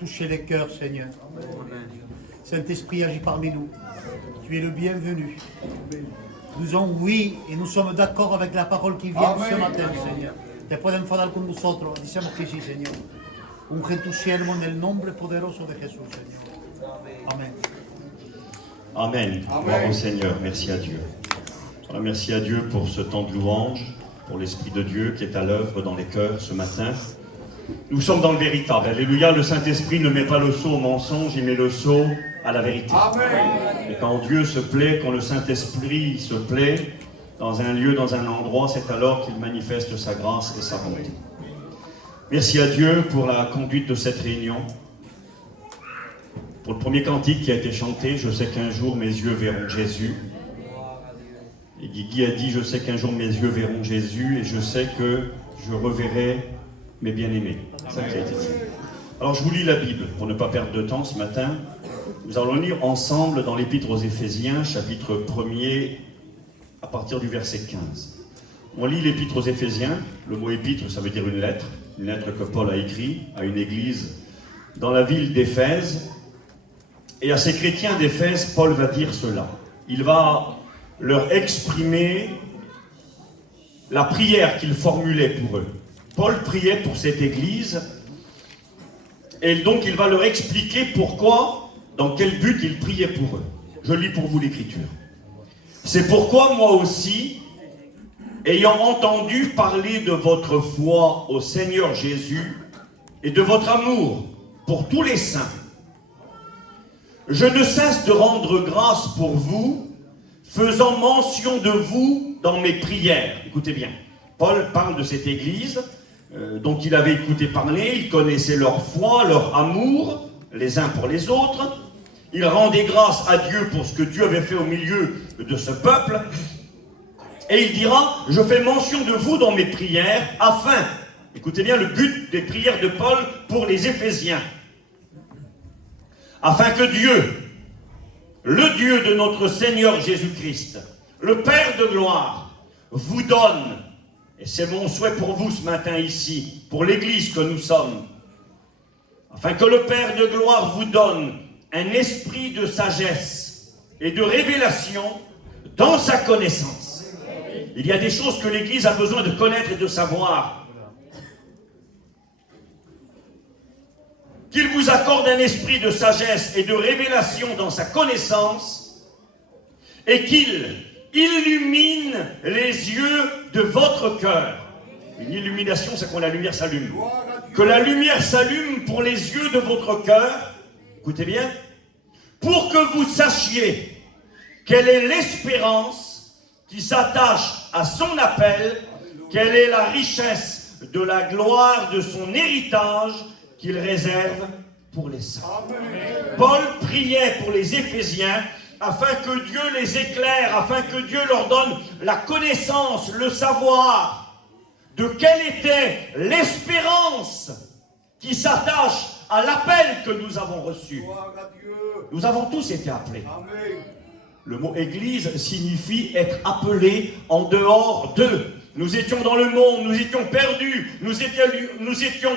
toucher les cœurs, Seigneur. Saint-Esprit, agis parmi nous. Tu es le bienvenu. Nous disons oui et nous sommes d'accord avec la parole qui vient ce matin, Señor. Te puedo enfadar con nosotros. Dicemos que sí, Señor. Unge tu siervo en el nombre poderoso de Jesús, Señor. Amén. Amen. Gloire au Seigneur. Merci à Dieu. Voilà, merci à Dieu pour ce temps de louange, pour l'Esprit de Dieu qui est à l'œuvre dans les cœurs ce matin. Nous sommes dans le véritable. Alléluia, le Saint-Esprit ne met pas le sceau au mensonge, il met le sceau à la vérité. Amen. Et quand Dieu se plaît, quand le Saint-Esprit se plaît, dans un lieu, dans un endroit, c'est alors qu'il manifeste sa grâce et sa bonté. Merci à Dieu pour la conduite de cette réunion. Pour le premier cantique qui a été chanté, je sais qu'un jour mes yeux verront Jésus. Et Guigui a dit, je sais qu'un jour mes yeux verront Jésus et je sais que je reverrai mes bien-aimés. C'est ça qui a été dit. Alors je vous lis la Bible pour ne pas perdre de temps ce matin. Nous allons lire ensemble dans l'Épître aux Éphésiens, chapitre 1er, à partir du verset 15. On lit l'Épître aux Éphésiens. Le mot épître, ça veut dire une lettre que Paul a écrite à une église dans la ville d'Éphèse. Et à ces chrétiens d'Éphèse, Paul va dire cela. Il va leur exprimer la prière qu'il formulait pour eux. Paul priait pour cette église, et donc il va leur expliquer pourquoi, dans quel but il priait pour eux. Je lis pour vous l'écriture. C'est pourquoi moi aussi, ayant entendu parler de votre foi au Seigneur Jésus et de votre amour pour tous les saints, je ne cesse de rendre grâce pour vous, faisant mention de vous dans mes prières. Écoutez bien, Paul parle de cette église dont il avait écouté parler, il connaissait leur foi, leur amour, les uns pour les autres. Il rendait grâce à Dieu pour ce que Dieu avait fait au milieu de ce peuple. Et il dira, je fais mention de vous dans mes prières, afin, écoutez bien le but des prières de Paul pour les Éphésiens, afin que Dieu, le Dieu de notre Seigneur Jésus-Christ, le Père de gloire, vous donne, et c'est mon souhait pour vous ce matin ici, pour l'église que nous sommes, afin que le Père de gloire vous donne un esprit de sagesse et de révélation dans sa connaissance. Il y a des choses que l'église a besoin de connaître et de savoir. Qu'il vous accorde un esprit de sagesse et de révélation dans sa connaissance, et qu'il illumine les yeux de votre cœur. Une illumination, c'est quand la lumière s'allume. Que la lumière s'allume pour les yeux de votre cœur, écoutez bien, pour que vous sachiez quelle est l'espérance qui s'attache à son appel, quelle est la richesse de la gloire de son héritage qu'il réserve pour les saints. Paul priait pour les Éphésiens afin que Dieu les éclaire, afin que Dieu leur donne la connaissance, le savoir de quelle était l'espérance qui s'attache à l'appel que nous avons reçu. Nous avons tous été appelés. Le mot église signifie être appelé en dehors d'eux. Nous étions dans le monde, nous étions perdus, nous étions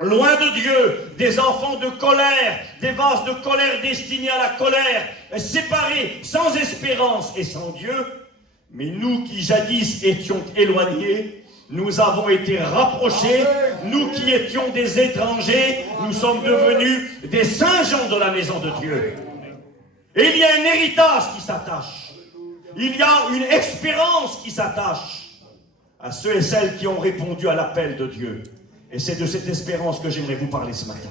loin de Dieu, des enfants de colère, des vases de colère destinés à la colère, séparés, sans espérance et sans Dieu. Mais nous qui jadis étions éloignés, nous avons été rapprochés. Nous qui étions des étrangers, nous sommes devenus des saints gens de la maison de Dieu. Et il y a un héritage qui s'attache. Il y a une espérance qui s'attache à ceux et celles qui ont répondu à l'appel de Dieu. Et c'est de cette espérance que j'aimerais vous parler ce matin.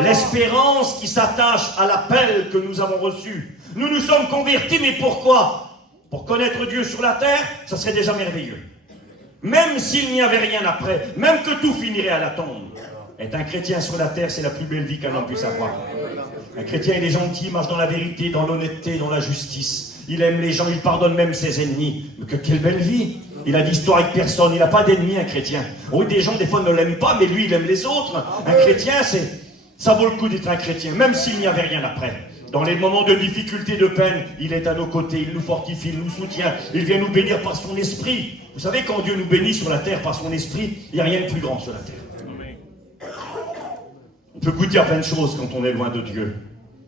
L'espérance qui s'attache à l'appel que nous avons reçu. Nous nous sommes convertis, mais pourquoi? Pour connaître Dieu sur la terre, ça serait déjà merveilleux. Même s'il n'y avait rien après, même que tout finirait à la tombe. Être un chrétien sur la terre, c'est la plus belle vie qu'un homme puisse avoir. Un chrétien, il est gentil, il marche dans la vérité, dans l'honnêteté, dans la justice. Il aime les gens, il pardonne même ses ennemis. Mais quelle belle vie! Il a d'histoire avec personne, il n'a pas d'ennemis, un chrétien. Oui, des gens, des fois, ne l'aiment pas, mais lui, il aime les autres. Un chrétien, ça vaut le coup d'être un chrétien, même s'il n'y avait rien après. Dans les moments de difficulté, de peine, il est à nos côtés, il nous fortifie, il nous soutient, il vient nous bénir par son esprit. Vous savez, quand Dieu nous bénit sur la terre par son esprit, il n'y a rien de plus grand sur la terre. On peut goûter à plein de choses quand on est loin de Dieu.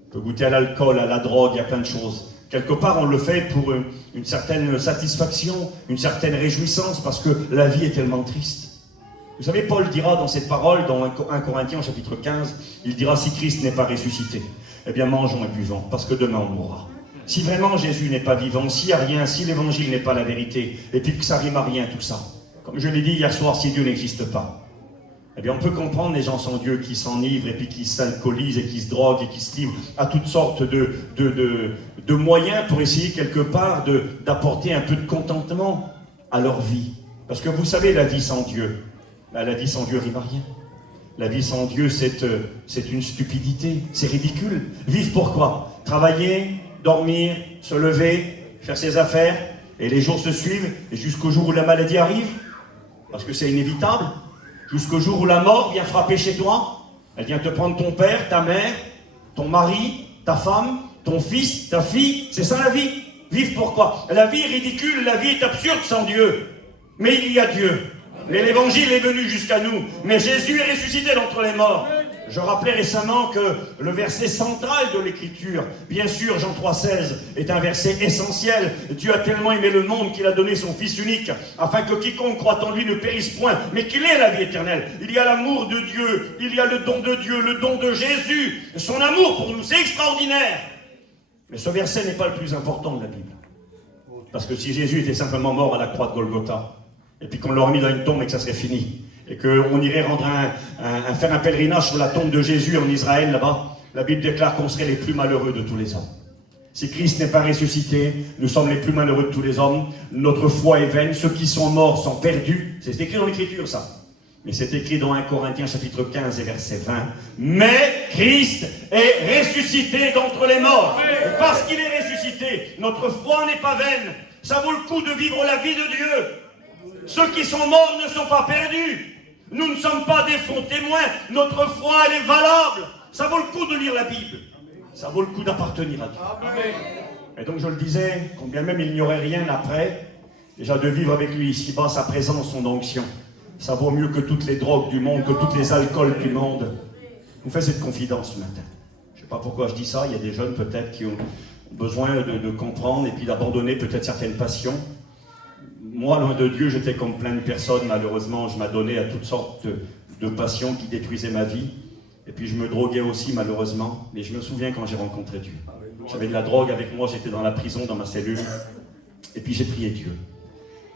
On peut goûter à l'alcool, à la drogue, il y a plein de choses. Quelque part, on le fait pour une certaine satisfaction, une certaine réjouissance, parce que la vie est tellement triste. Vous savez, Paul dira dans cette parole, dans 1 Corinthiens chapitre 15, il dira, si Christ n'est pas ressuscité, eh bien mangeons et buvons, parce que demain on mourra. Si vraiment Jésus n'est pas vivant, s'il n'y a rien, si l'évangile n'est pas la vérité, et puis que ça rime à rien tout ça, comme je l'ai dit hier soir, si Dieu n'existe pas, eh bien on peut comprendre les gens sans Dieu qui s'enivrent et puis qui s'alcoolisent et qui se droguent et qui se livrent à toutes sortes de moyens pour essayer quelque part d'apporter un peu de contentement à leur vie. Parce que vous savez, la vie sans Dieu, la vie sans Dieu rime à rien. La vie sans Dieu, c'est une stupidité, c'est ridicule. Vivre pourquoi? Travailler, dormir, se lever, faire ses affaires, et les jours se suivent, et jusqu'au jour où la maladie arrive, parce que c'est inévitable. Jusqu'au jour où la mort vient frapper chez toi, elle vient te prendre ton père, ta mère, ton mari, ta femme, ton fils, ta fille, c'est ça la vie. Vivre pourquoi? La vie est ridicule, la vie est absurde sans Dieu. Mais il y a Dieu. Mais l'évangile est venu jusqu'à nous. Mais Jésus est ressuscité d'entre les morts. Je rappelais récemment que le verset central de l'Écriture, bien sûr, Jean 3,16, est un verset essentiel. Dieu a tellement aimé le monde qu'il a donné son Fils unique, afin que quiconque croit en lui ne périsse point, mais qu'il ait la vie éternelle. Il y a l'amour de Dieu, il y a le don de Dieu, le don de Jésus. Son amour pour nous, c'est extraordinaire. Mais ce verset n'est pas le plus important de la Bible. Parce que si Jésus était simplement mort à la croix de Golgotha, et puis qu'on l'aurait mis dans une tombe et que ça serait fini, et qu'on irait faire un pèlerinage sur la tombe de Jésus en Israël, là-bas, la Bible déclare qu'on serait les plus malheureux de tous les hommes. Si Christ n'est pas ressuscité, nous sommes les plus malheureux de tous les hommes. Notre foi est vaine, ceux qui sont morts sont perdus. C'est écrit dans l'Écriture, ça. Mais c'est écrit dans 1 Corinthiens chapitre 15 et verset 20. Mais Christ est ressuscité d'entre les morts. Et parce qu'il est ressuscité, notre foi n'est pas vaine. Ça vaut le coup de vivre la vie de Dieu. Ceux qui sont morts ne sont pas perdus. Nous ne sommes pas des faux témoins. Notre foi, elle est valable. Ça vaut le coup de lire la Bible. Ça vaut le coup d'appartenir à Dieu. Et donc je le disais, combien même il n'y aurait rien après, déjà de vivre avec lui ici-bas, sa présence, son onction. Ça vaut mieux que toutes les drogues du monde, que toutes les alcools du monde. Je vous fais cette confidence ce matin. Je ne sais pas pourquoi je dis ça. Il y a des jeunes peut-être qui ont besoin de comprendre et puis d'abandonner peut-être certaines passions. Moi, loin de Dieu, j'étais comme plein de personnes, malheureusement, je m'adonnais à toutes sortes de passions qui détruisaient ma vie. Et puis je me droguais aussi, malheureusement. Mais je me souviens quand j'ai rencontré Dieu. J'avais de la drogue avec moi, j'étais dans la prison, dans ma cellule. Et puis j'ai prié Dieu.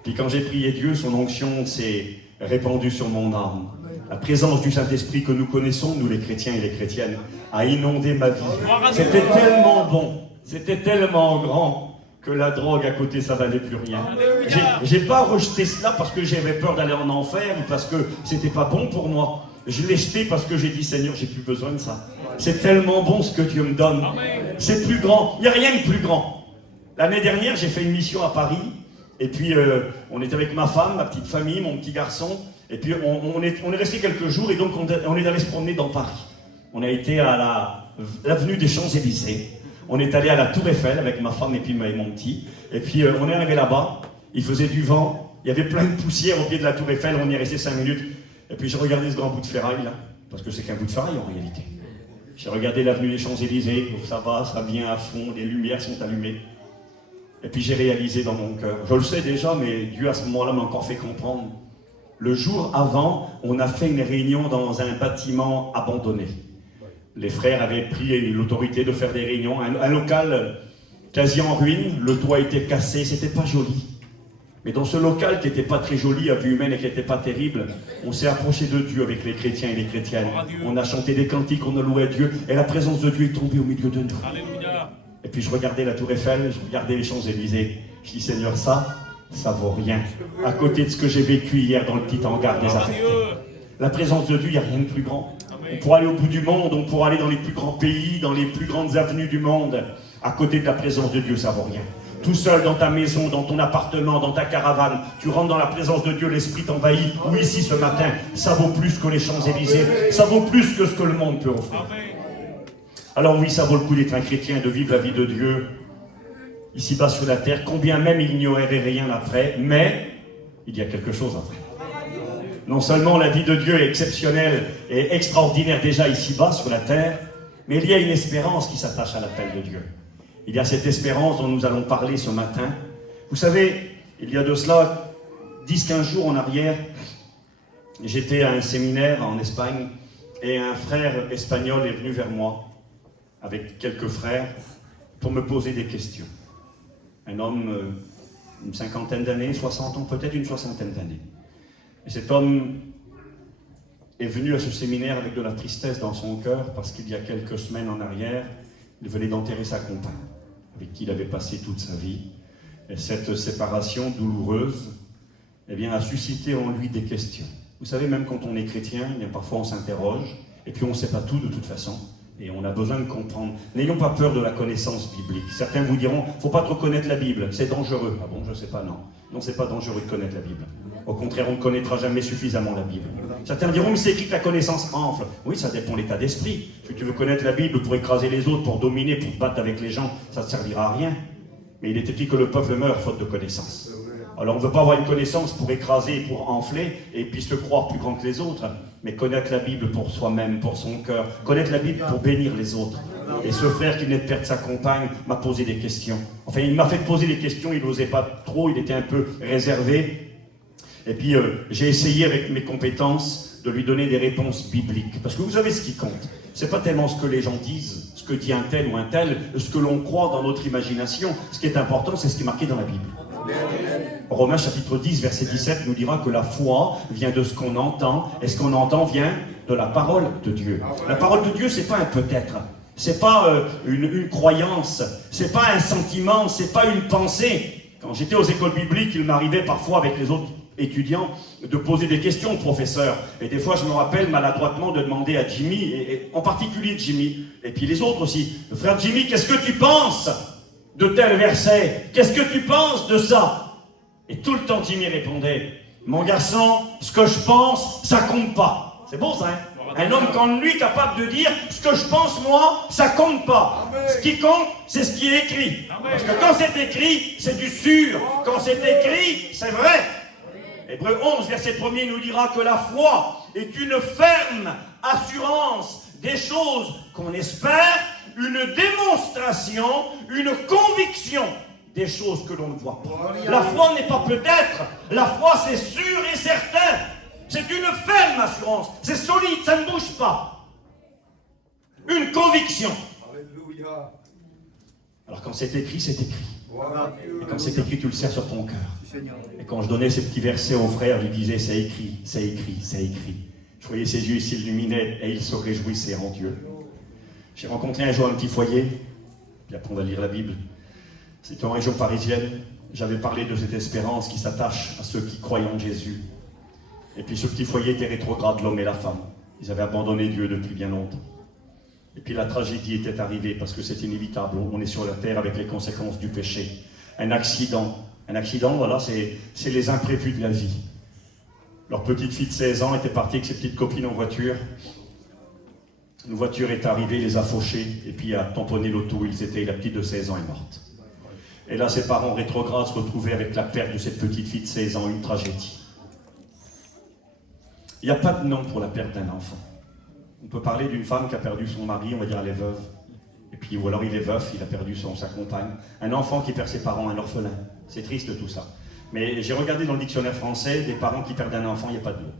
Puis quand j'ai prié Dieu, son onction s'est répandue sur mon âme. La présence du Saint-Esprit que nous connaissons, nous les chrétiens et les chrétiennes, a inondé ma vie. C'était tellement bon, c'était tellement grand, que la drogue à côté, ça valait plus rien. J'ai pas rejeté cela parce que j'avais peur d'aller en enfer ou parce que c'était pas bon pour moi. Je l'ai jeté parce que j'ai dit, Seigneur, j'ai plus besoin de ça. C'est tellement bon ce que Dieu me donne. C'est plus grand. Il n'y a rien de plus grand. L'année dernière, j'ai fait une mission à Paris. Et puis, on était avec ma femme, ma petite famille, mon petit garçon. Et puis, on est resté quelques jours et donc on est allé se promener dans Paris. On a été à l'avenue des Champs-Élysées. On est allé à la Tour Eiffel avec ma femme et puis mon petit. Et puis on est arrivé là-bas, il faisait du vent, il y avait plein de poussière au pied de la Tour Eiffel, on y est resté 5 minutes. Et puis j'ai regardé ce grand bout de ferraille là, parce que c'est qu'un bout de ferraille en réalité. J'ai regardé l'avenue des Champs-Élysées, ça va, ça vient à fond, les lumières sont allumées. Et puis j'ai réalisé dans mon cœur, je le sais déjà, mais Dieu à ce moment-là m'a encore fait comprendre. Le jour avant, on a fait une réunion dans un bâtiment abandonné. Les frères avaient pris l'autorité de faire des réunions, un local quasi en ruine, le toit était cassé, c'était pas joli. Mais dans ce local qui n'était pas très joli à vue humaine et qui n'était pas terrible, on s'est approché de Dieu avec les chrétiens et les chrétiennes. On a chanté des cantiques, on a loué Dieu, et la présence de Dieu est tombée au milieu de nous. Alléluia. Et puis je regardais la Tour Eiffel, je regardais les Champs-Élysées. Je dis, Seigneur, ça vaut rien. À côté de ce que j'ai vécu hier dans le petit hangar des affectés. La présence de Dieu, il n'y a rien de plus grand. On pourra aller au bout du monde, on pourra aller dans les plus grands pays, dans les plus grandes avenues du monde. À côté de la présence de Dieu, ça vaut rien. Tout seul dans ta maison, dans ton appartement, dans ta caravane, tu rentres dans la présence de Dieu, l'Esprit t'envahit. Ou ici ce matin, ça vaut plus que les Champs-Élysées, ça vaut plus que ce que le monde peut offrir. Alors oui, ça vaut le coup d'être un chrétien, de vivre la vie de Dieu, ici-bas sur la terre, combien même il n'y aurait rien après, mais il y a quelque chose après. non seulement la vie de Dieu est exceptionnelle et extraordinaire déjà ici-bas sur la terre, mais il y a une espérance qui s'attache à l'appel de Dieu. Il y a cette espérance dont nous allons parler ce matin. Vous savez, il y a de cela 10-15 jours en arrière, j'étais à un séminaire en Espagne et un frère espagnol est venu vers moi avec quelques frères pour me poser des questions. Un homme, une cinquantaine d'années, 60 ans, peut-être une soixantaine d'années. Et cet homme est venu à ce séminaire avec de la tristesse dans son cœur parce qu'il y a quelques semaines en arrière, il venait d'enterrer sa compagne, avec qui il avait passé toute sa vie. Et cette séparation douloureuse, eh bien, a suscité en lui des questions. Vous savez, même quand on est chrétien, eh bien, parfois on s'interroge, et puis on ne sait pas tout de toute façon, et on a besoin de comprendre. N'ayons pas peur de la connaissance biblique. Certains vous diront, il ne faut pas trop connaître la Bible, c'est dangereux. Ah bon, je ne sais pas, non. Non, c'est pas dangereux de connaître la Bible. Au contraire, on ne connaîtra jamais suffisamment la Bible. Certains diront, mais c'est écrit que la connaissance enfle. Oui, ça dépend de l'état d'esprit. Si tu veux connaître la Bible pour écraser les autres, pour dominer, pour te battre avec les gens, ça ne servira à rien. Mais il est écrit que le peuple meurt faute de connaissance. Alors on ne veut pas avoir une connaissance pour écraser, pour enfler, et puis se croire plus grand que les autres, mais connaître la Bible pour soi-même, pour son cœur, connaître la Bible pour bénir les autres. Et ce frère qui venait de perdre sa compagne m'a posé des questions. Enfin, il m'a fait poser des questions, il n'osait pas trop, il était un peu réservé. Et puis j'ai essayé avec mes compétences de lui donner des réponses bibliques. Parce que vous savez ce qui compte. C'est pas tellement ce que les gens disent, ce que dit un tel ou un tel, ce que l'on croit dans notre imagination. Ce qui est important, c'est ce qui est marqué dans la Bible. Romains chapitre 10, verset 17 nous dira que la foi vient de ce qu'on entend, et ce qu'on entend vient de la parole de Dieu. La parole de Dieu, c'est pas un peut-être, c'est pas une croyance, c'est pas un sentiment, c'est pas une pensée. Quand j'étais aux écoles bibliques, il m'arrivait parfois avec les autres étudiants de poser des questions au professeur. Et des fois, je me rappelle maladroitement de demander à Jimmy, et en particulier Jimmy, et puis les autres aussi, frère Jimmy, qu'est-ce que tu penses de tel verset? Qu'est-ce que tu penses de ça? Et tout le temps, Jimmy répondait, mon garçon, ce que je pense, ça compte pas. C'est beau ça, hein? Un homme comme lui, capable de dire, ce que je pense moi, ça compte pas. Ce qui compte, c'est ce qui est écrit. Parce que quand c'est écrit, c'est du sûr. Quand c'est écrit, c'est vrai. Hébreux 11, verset 1er nous dira que la foi est une ferme assurance des choses qu'on espère, une démonstration, une conviction des choses que l'on ne voit pas. La foi n'est pas peut-être, la foi c'est sûr et certain. C'est une ferme assurance, c'est solide, ça ne bouge pas. Une conviction. Alors quand c'est écrit, c'est écrit. Et quand c'est écrit, tu le serres sur ton cœur. Et quand je donnais ces petits versets aux frères, je lui disais, c'est écrit, c'est écrit, c'est écrit. Je voyais ses yeux s'illuminer et il se réjouissait en Dieu. J'ai rencontré un jour un petit foyer, puis après on va lire la Bible. C'était en région parisienne. J'avais parlé de cette espérance qui s'attache à ceux qui croient en Jésus. Et puis ce petit foyer était rétrograde, l'homme et la femme. Ils avaient abandonné Dieu depuis bien longtemps. Et puis la tragédie était arrivée parce que c'est inévitable. On est sur la terre avec les conséquences du péché. Un accident, voilà, c'est les imprévus de la vie. Leur petite fille de 16 ans était partie avec ses petites copines en voiture. Une voiture est arrivée, les a fauchés, et puis a tamponné l'auto où ils étaient. La petite de 16 ans est morte. Et là, ses parents rétrogrades se retrouvaient avec la perte de cette petite fille de 16 ans, une tragédie. Il n'y a pas de nom pour la perte d'un enfant. On peut parler d'une femme qui a perdu son mari, on va dire elle est veuve. Et puis, ou alors il est veuf, il a perdu sa compagne. Un enfant qui perd ses parents, un orphelin. C'est triste tout ça. Mais j'ai regardé dans le dictionnaire français, des parents qui perdent un enfant, il n'y a pas de mot.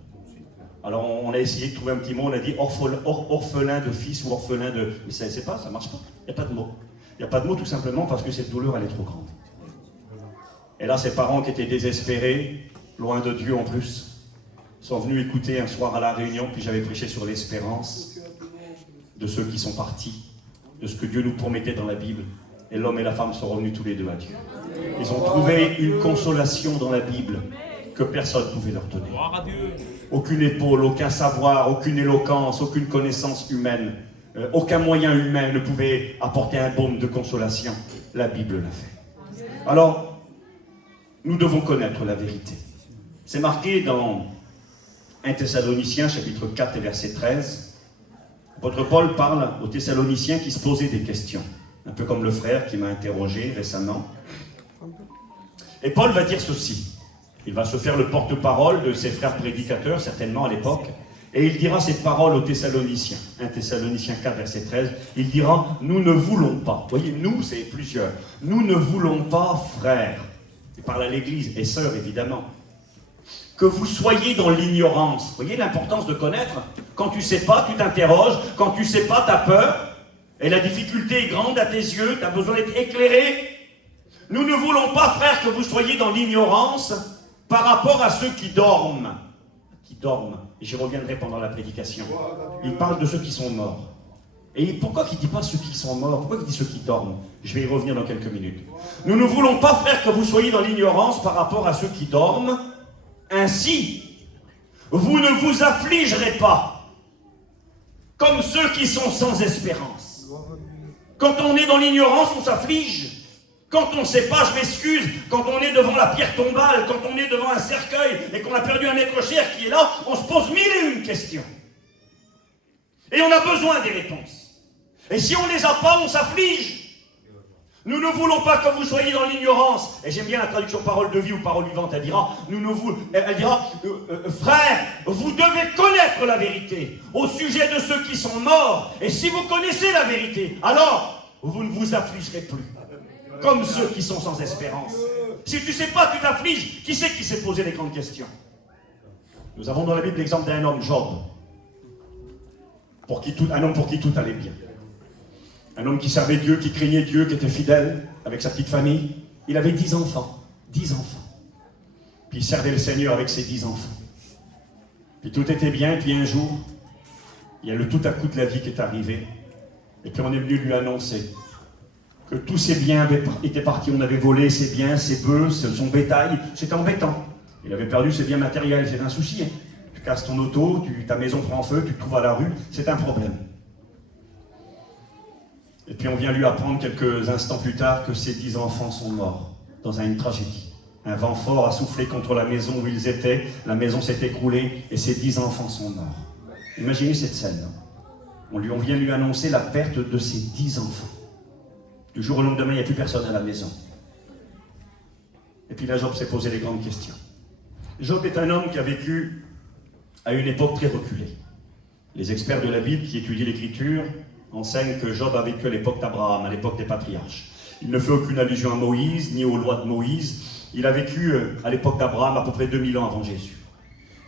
Alors on a essayé de trouver un petit mot, on a dit orphelin de fils ou orphelin de... Mais ça ne marche pas, il n'y a pas de mot. Il n'y a pas de mot tout simplement parce que cette douleur, elle est trop grande. Et là, ces parents qui étaient désespérés, loin de Dieu en plus, sont venus écouter un soir à la réunion, puis j'avais prêché sur l'espérance de ceux qui sont partis, de ce que Dieu nous promettait dans la Bible. Et l'homme et la femme sont revenus tous les deux à Dieu. Ils ont trouvé une consolation dans la Bible que personne ne pouvait leur donner. Aucune épaule, aucun savoir, aucune éloquence, aucune connaissance humaine, aucun moyen humain ne pouvait apporter un baume de consolation. La Bible l'a fait. Alors, nous devons connaître la vérité. C'est marqué dans 1 Thessaloniciens, chapitre 4 et verset 13. L'apôtre Paul parle aux Thessaloniciens qui se posaient des questions. Un peu comme le frère qui m'a interrogé récemment. Et Paul va dire ceci. Il va se faire le porte-parole de ses frères prédicateurs, certainement à l'époque, et il dira ces paroles aux Thessaloniciens. 1 Thessaloniciens 4, verset 13, il dira, nous ne voulons pas, vous voyez, nous, c'est plusieurs, nous ne voulons pas, frères, il parle à l'église, et sœurs, évidemment, que vous soyez dans l'ignorance. Vous voyez l'importance de connaître. Quand tu ne sais pas, tu t'interroges, quand tu ne sais pas, tu as peur, et la difficulté est grande à tes yeux, tu as besoin d'être éclairé. Nous ne voulons pas, frères, que vous soyez dans l'ignorance par rapport à ceux qui dorment. Qui dorment. Et j'y reviendrai pendant la prédication. Il parle de ceux qui sont morts. Et pourquoi il ne dit pas ceux qui sont morts? Pourquoi il dit ceux qui dorment? Je vais y revenir dans quelques minutes. Nous ne voulons pas, frères, que vous soyez dans l'ignorance par rapport à ceux qui dorment. Ainsi, vous ne vous affligerez pas comme ceux qui sont sans espérance. Quand on est dans l'ignorance, on s'afflige. Quand on ne sait pas, je m'excuse, quand on est devant la pierre tombale, quand on est devant un cercueil et qu'on a perdu un être cher qui est là, on se pose 1001 questions. Et on a besoin des réponses. Et si on ne les a pas, on s'afflige. Nous ne voulons pas que vous soyez dans l'ignorance. Et j'aime bien la traduction parole de vie ou parole vivante. Elle dira, frères, vous devez connaître la vérité au sujet de ceux qui sont morts. Et si vous connaissez la vérité, alors vous ne vous affligerez plus. Comme ceux qui sont sans espérance. Si tu ne sais pas, tu t'affliges. Qui c'est qui s'est posé les grandes questions? Nous avons dans la Bible l'exemple d'un homme, Job. Un homme pour qui tout allait bien. Un homme qui servait Dieu, qui craignait Dieu, qui était fidèle avec sa petite famille. Il avait 10 enfants. 10 enfants. Puis il servait le Seigneur avec ses 10 enfants. Puis tout était bien, puis un jour, il y a le tout à coup de la vie qui est arrivé. Et puis on est venu lui annoncer que tous ses biens étaient partis. On avait volé ses biens, ses bœufs, son bétail. C'était embêtant. Il avait perdu ses biens matériels. C'est un souci. Hein. Tu casses ton auto, ta maison prend feu, tu te trouves à la rue. C'est un problème. Et puis on vient lui apprendre quelques instants plus tard que ses 10 enfants sont morts dans une tragédie. Un vent fort a soufflé contre la maison où ils étaient. La maison s'est écroulée et ses 10 enfants sont morts. Imaginez cette scène. On vient lui annoncer la perte de ses 10 enfants. Du jour au lendemain, il n'y a plus personne à la maison. Et puis là, Job s'est posé les grandes questions. Job est un homme qui a vécu à une époque très reculée. Les experts de la Bible qui étudient l'Écriture enseignent que Job a vécu à l'époque d'Abraham, à l'époque des patriarches. Il ne fait aucune allusion à Moïse, ni aux lois de Moïse. Il a vécu à l'époque d'Abraham à peu près 2000 ans avant Jésus.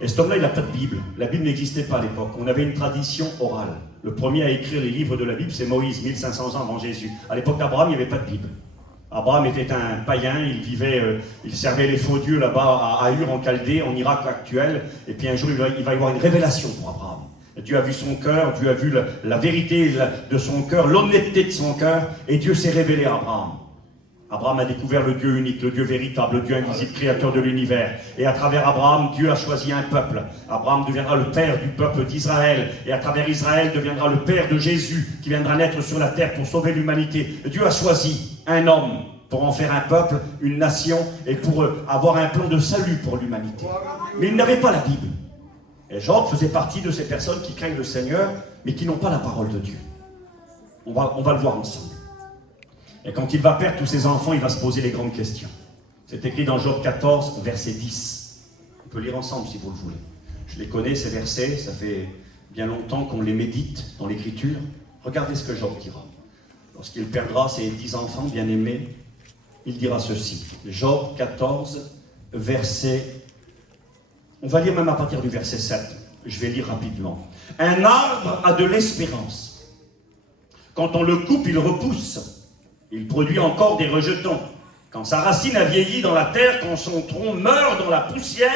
Et cet homme-là, il n'a pas de Bible. La Bible n'existait pas à l'époque. On avait une tradition orale. Le premier à écrire les livres de la Bible, c'est Moïse, 1500 ans avant Jésus. À l'époque d'Abraham, il n'y avait pas de Bible. Abraham était un païen, il servait les faux dieux là-bas à Ur en Chaldée, en Irak actuel. Et puis un jour, il va y avoir une révélation pour Abraham. Dieu a vu son cœur, Dieu a vu la vérité de son cœur, l'honnêteté de son cœur, et Dieu s'est révélé à Abraham. Abraham a découvert le Dieu unique, le Dieu véritable, le Dieu invisible, créateur de l'univers. Et à travers Abraham, Dieu a choisi un peuple. Abraham deviendra le père du peuple d'Israël. Et à travers Israël deviendra le père de Jésus, qui viendra naître sur la terre pour sauver l'humanité. Dieu a choisi un homme pour en faire un peuple, une nation, et pour avoir un plan de salut pour l'humanité. Mais il n'avait pas la Bible. Et Job faisait partie de ces personnes qui craignent le Seigneur, mais qui n'ont pas la parole de Dieu. On va le voir ensemble. Et quand il va perdre tous ses enfants, il va se poser les grandes questions. C'est écrit dans Job 14, verset 10. On peut lire ensemble si vous le voulez. Je les connais, ces versets, ça fait bien longtemps qu'on les médite dans l'Écriture. Regardez ce que Job dira. Lorsqu'il perdra ses 10 enfants bien-aimés, il dira ceci. Job 14, verset... On va lire même à partir du verset 7. Je vais lire rapidement. Un arbre a de l'espérance. Quand on le coupe, il repousse. Il produit encore des rejetons. Quand sa racine a vieilli dans la terre, quand son tronc meurt dans la poussière,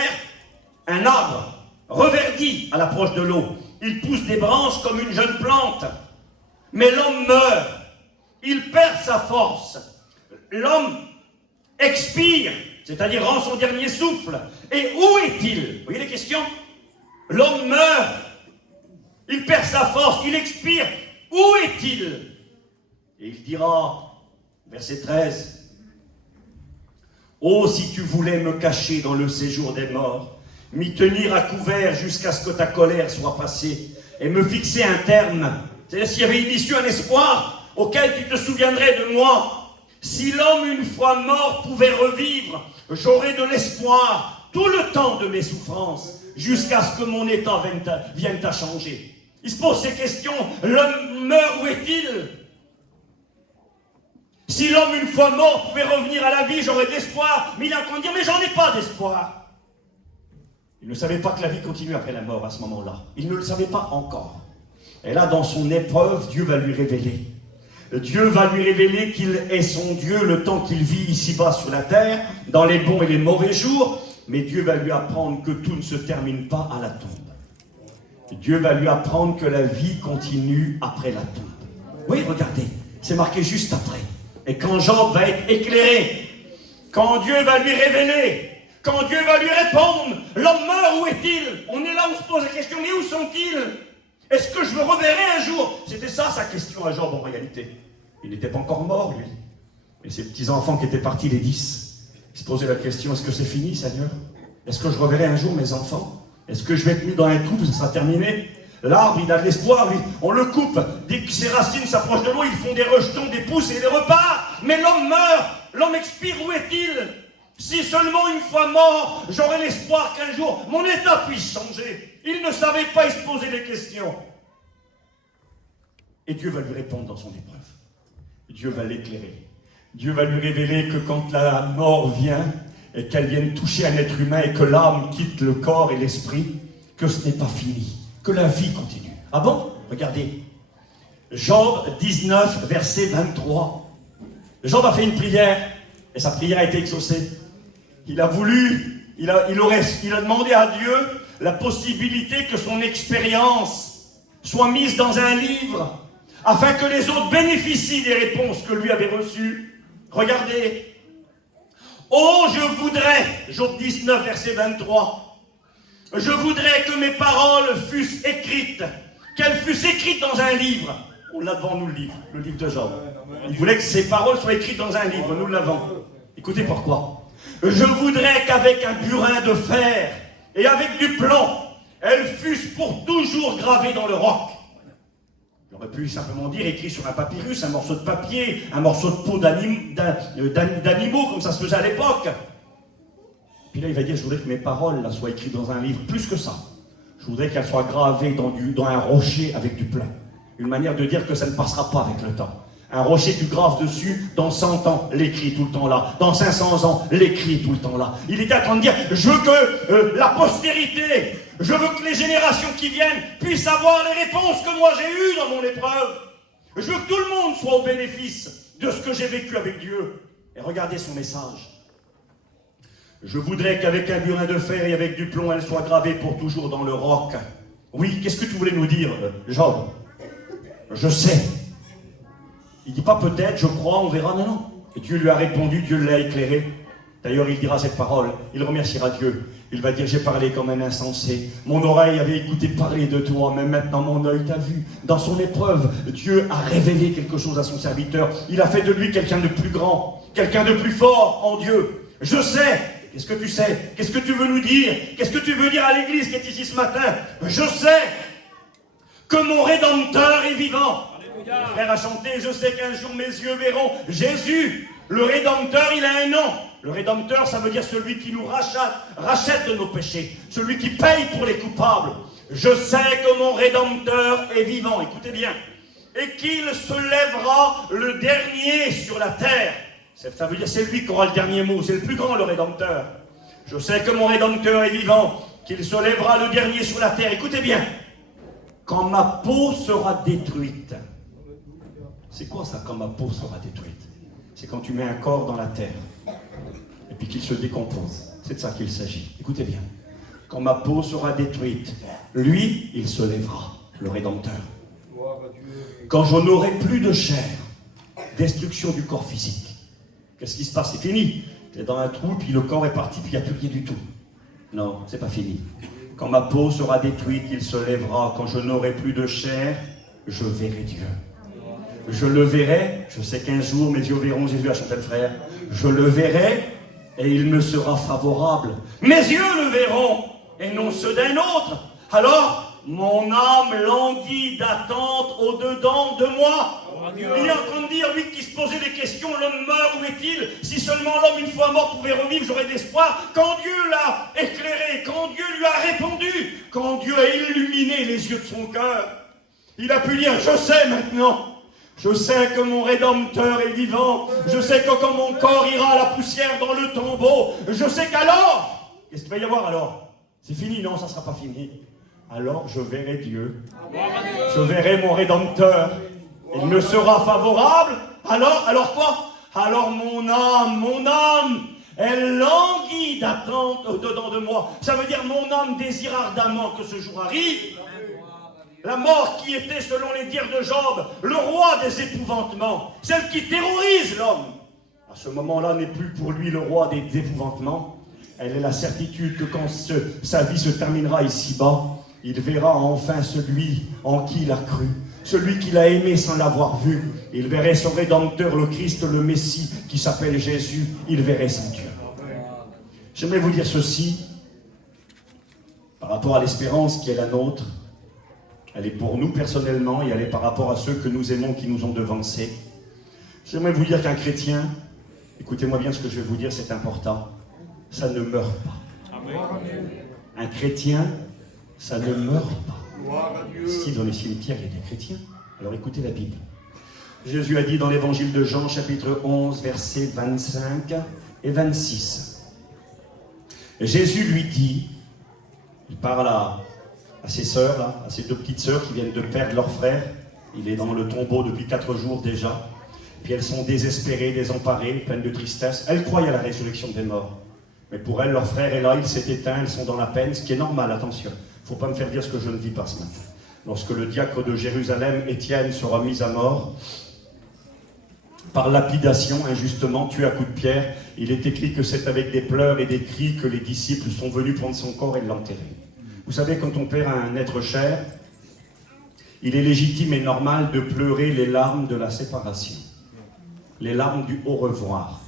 un arbre reverdit à l'approche de l'eau. Il pousse des branches comme une jeune plante. Mais l'homme meurt. Il perd sa force. L'homme expire, c'est-à-dire rend son dernier souffle. Et où est-il? Vous voyez les questions? L'homme meurt. Il perd sa force. Il expire. Où est-il? Et il dira... Verset 13. Oh, si tu voulais me cacher dans le séjour des morts, m'y tenir à couvert jusqu'à ce que ta colère soit passée, et me fixer un terme. C'est-à-dire s'il y avait une issue, un espoir, auquel tu te souviendrais de moi. Si l'homme, une fois mort, pouvait revivre, j'aurais de l'espoir tout le temps de mes souffrances jusqu'à ce que mon état vienne à changer. Il se pose ces questions. L'homme meurt, où est-il? Si l'homme, une fois mort, pouvait revenir à la vie, j'aurais de l'espoir. Mais il a qu'à dire, mais j'en ai pas d'espoir. Il ne savait pas que la vie continue après la mort à ce moment-là. Il ne le savait pas encore. Et là, dans son épreuve, Dieu va lui révéler. Dieu va lui révéler qu'il est son Dieu le temps qu'il vit ici-bas sur la terre, dans les bons et les mauvais jours. Mais Dieu va lui apprendre que tout ne se termine pas à la tombe. Dieu va lui apprendre que la vie continue après la tombe. Oui, regardez, c'est marqué juste après. Et quand Job va être éclairé, quand Dieu va lui révéler, quand Dieu va lui répondre, l'homme meurt, où est-il? On est là, on se pose la question, mais où sont-ils? Est-ce que je le reverrai un jour? C'était ça sa question à Job en réalité. Il n'était pas encore mort, lui. Mais ses petits-enfants qui étaient partis, les 10, ils se posaient la question, est-ce que c'est fini, Seigneur? Est-ce que je reverrai un jour mes enfants? Est-ce que je vais être mis dans un trou, ça sera terminé? L'arbre, il a de l'espoir, lui. On le coupe. Dès que ses racines s'approchent de l'eau, ils font des rejetons, des pousses et des repas. Mais l'homme meurt. L'homme expire. Où est-il? Si seulement une fois mort, j'aurais l'espoir qu'un jour, mon état puisse changer. Il ne savait pas, il se posait des questions. Et Dieu va lui répondre dans son épreuve. Dieu va l'éclairer. Dieu va lui révéler que quand la mort vient, et qu'elle vienne toucher un être humain, et que l'âme quitte le corps et l'esprit, que ce n'est pas fini. Que la vie continue. Ah bon? Regardez. Job 19, verset 23. Job a fait une prière, et sa prière a été exaucée. Il a voulu, il a demandé à Dieu la possibilité que son expérience soit mise dans un livre, afin que les autres bénéficient des réponses que lui avait reçues. Regardez. Oh, je voudrais, Job 19, verset 23, je voudrais que mes paroles fussent écrites, qu'elles fussent écrites dans un livre. On l'a devant nous, le livre de Job. Il voulait que ses paroles soient écrites dans un livre, nous l'avons. Écoutez pourquoi. Je voudrais qu'avec un burin de fer et avec du plomb, elles fussent pour toujours gravées dans le roc. J'aurais pu simplement dire écrit sur un papyrus, un morceau de papier, un morceau de peau d'animaux, comme ça se faisait à l'époque. Puis là, il va dire, je voudrais que mes paroles là, soient écrites dans un livre, plus que ça. Je voudrais qu'elles soient gravées dans un rocher avec du plomb. Une manière de dire que ça ne passera pas avec le temps. Un rocher, tu graves dessus, dans 100 ans, l'écrit tout le temps là. Dans 500 ans, l'écrit tout le temps là. Il était en train de dire, je veux que la postérité, je veux que les générations qui viennent puissent avoir les réponses que moi j'ai eues dans mon épreuve. Je veux que tout le monde soit au bénéfice de ce que j'ai vécu avec Dieu. Et regardez son message. Je voudrais qu'avec un burin de fer et avec du plomb, elle soit gravée pour toujours dans le roc. Oui, qu'est-ce que tu voulais nous dire, Job? Je sais. Il dit pas peut-être, je crois, on verra, non. Et Dieu lui a répondu, Dieu l'a éclairé. D'ailleurs, il dira cette parole, il remerciera Dieu. Il va dire, j'ai parlé comme un insensé. Mon oreille avait écouté parler de toi, mais maintenant mon œil t'a vu. Dans son épreuve, Dieu a révélé quelque chose à son serviteur. Il a fait de lui quelqu'un de plus grand, quelqu'un de plus fort en Dieu. Je sais. Qu'est-ce que tu sais? Qu'est-ce que tu veux nous dire? Qu'est-ce que tu veux dire à l'église qui est ici ce matin? Je sais que mon Rédempteur est vivant. Le frère a chanté, je sais qu'un jour mes yeux verront Jésus. Le Rédempteur, il a un nom. Le Rédempteur, ça veut dire celui qui nous rachète de nos péchés. Celui qui paye pour les coupables. Je sais que mon Rédempteur est vivant. Écoutez bien. Et qu'il se lèvera le dernier sur la terre. Ça veut dire c'est lui qui aura le dernier mot. C'est le plus grand, le Rédempteur. Je sais que mon Rédempteur est vivant. Qu'il se lèvera le dernier sur la terre. Écoutez bien. Quand ma peau sera détruite. C'est quoi ça, quand ma peau sera détruite? C'est quand tu mets un corps dans la terre et puis qu'il se décompose. C'est de ça qu'il s'agit. Écoutez bien. Quand ma peau sera détruite, lui, il se lèvera, le Rédempteur. Quand je n'aurai plus de chair, destruction du corps physique. Qu'est-ce qui se passe? C'est fini. Tu es dans un trou, puis le corps est parti, puis il n'y a plus rien du tout. Non, c'est pas fini. Quand ma peau sera détruite, il se lèvera. Quand je n'aurai plus de chair, je verrai Dieu. Je le verrai, je sais qu'un jour mes yeux verront Jésus, a chanté le frère. Je le verrai et il me sera favorable. Mes yeux le verront et non ceux d'un autre. Alors, mon âme languit d'attente au-dedans de moi. Il est en train de dire, lui qui se posait des questions, l'homme meurt, où est-il? Si seulement l'homme, une fois mort, pouvait revivre, j'aurais d'espoir. Quand Dieu l'a éclairé, quand Dieu lui a répondu, quand Dieu a illuminé les yeux de son cœur, il a pu dire, je sais maintenant. Je sais que mon Rédempteur est vivant. Je sais que quand mon corps ira à la poussière dans le tombeau, je sais qu'alors, qu'est-ce qu'il va y avoir alors? C'est fini? Non, ça ne sera pas fini. Alors je verrai Dieu. Je verrai mon Rédempteur. Il me sera favorable. Alors quoi? Alors mon âme, elle languit d'attente au-dedans de moi. Ça veut dire mon âme désire ardemment que ce jour arrive. La mort qui était, selon les dires de Job, le roi des épouvantements, celle qui terrorise l'homme, à ce moment-là n'est plus pour lui le roi des épouvantements. Elle est la certitude que quand sa vie se terminera ici-bas, il verra enfin celui en qui il a cru, celui qu'il a aimé sans l'avoir vu. Il verrait son Rédempteur, le Christ, le Messie, qui s'appelle Jésus. Il verrait son Dieu. J'aimerais vous dire ceci, par rapport à l'espérance qui est la nôtre. Elle est pour nous personnellement et elle est par rapport à ceux que nous aimons qui nous ont devancés. J'aimerais vous dire qu'un chrétien, écoutez-moi bien ce que je vais vous dire, c'est important, ça ne meurt pas. Amen. Un chrétien, ça ne meurt pas. Si dans les cimetières il y a des chrétiens, alors écoutez la Bible. Jésus a dit dans l'évangile de Jean, chapitre 11, versets 25 et 26. Jésus lui dit, il parle à ses sœurs, là, à ses deux petites sœurs qui viennent de perdre leur frère. Il est dans le tombeau depuis 4 jours déjà. Puis elles sont désespérées, désemparées, pleines de tristesse. Elles croyaient à la résurrection des morts. Mais pour elles, leur frère est là, il s'est éteint, elles sont dans la peine, ce qui est normal, attention. Il ne faut pas me faire dire ce que je ne vis pas ce matin. Lorsque le diacre de Jérusalem, Étienne, sera mis à mort, par lapidation, injustement, tué à coups de pierre, il est écrit que c'est avec des pleurs et des cris que les disciples sont venus prendre son corps et l'enterrer. Vous savez, quand on perd un être cher, il est légitime et normal de pleurer les larmes de la séparation, les larmes du au revoir.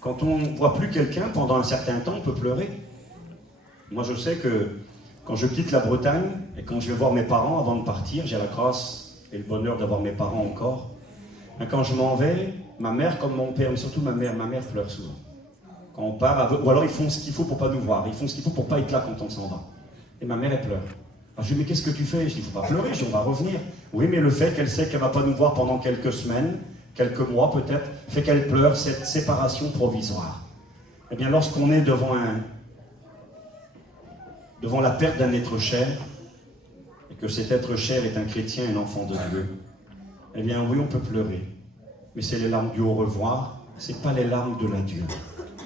Quand on ne voit plus quelqu'un pendant un certain temps, on peut pleurer. Moi, je sais que quand je quitte la Bretagne et quand je vais voir mes parents avant de partir, j'ai la grâce et le bonheur d'avoir mes parents encore. Mais quand je m'en vais, ma mère comme mon père, mais surtout ma mère pleure souvent. Quand on part, ou alors ils font ce qu'il faut pour ne pas nous voir, ils font ce qu'il faut pour ne pas être là quand on s'en va. Et ma mère, elle pleure. Alors je lui dis, mais qu'est-ce que tu fais? Je dis, il ne faut pas pleurer, je dis, on va revenir. Oui, mais le fait qu'elle sait qu'elle ne va pas nous voir pendant quelques semaines, quelques mois peut-être, fait qu'elle pleure cette séparation provisoire. Eh bien, lorsqu'on est devant la perte d'un être cher, et que cet être cher est un chrétien, un enfant de Dieu, eh bien, oui, on peut pleurer. Mais c'est les larmes du au revoir, ce n'est pas les larmes de l'adieu.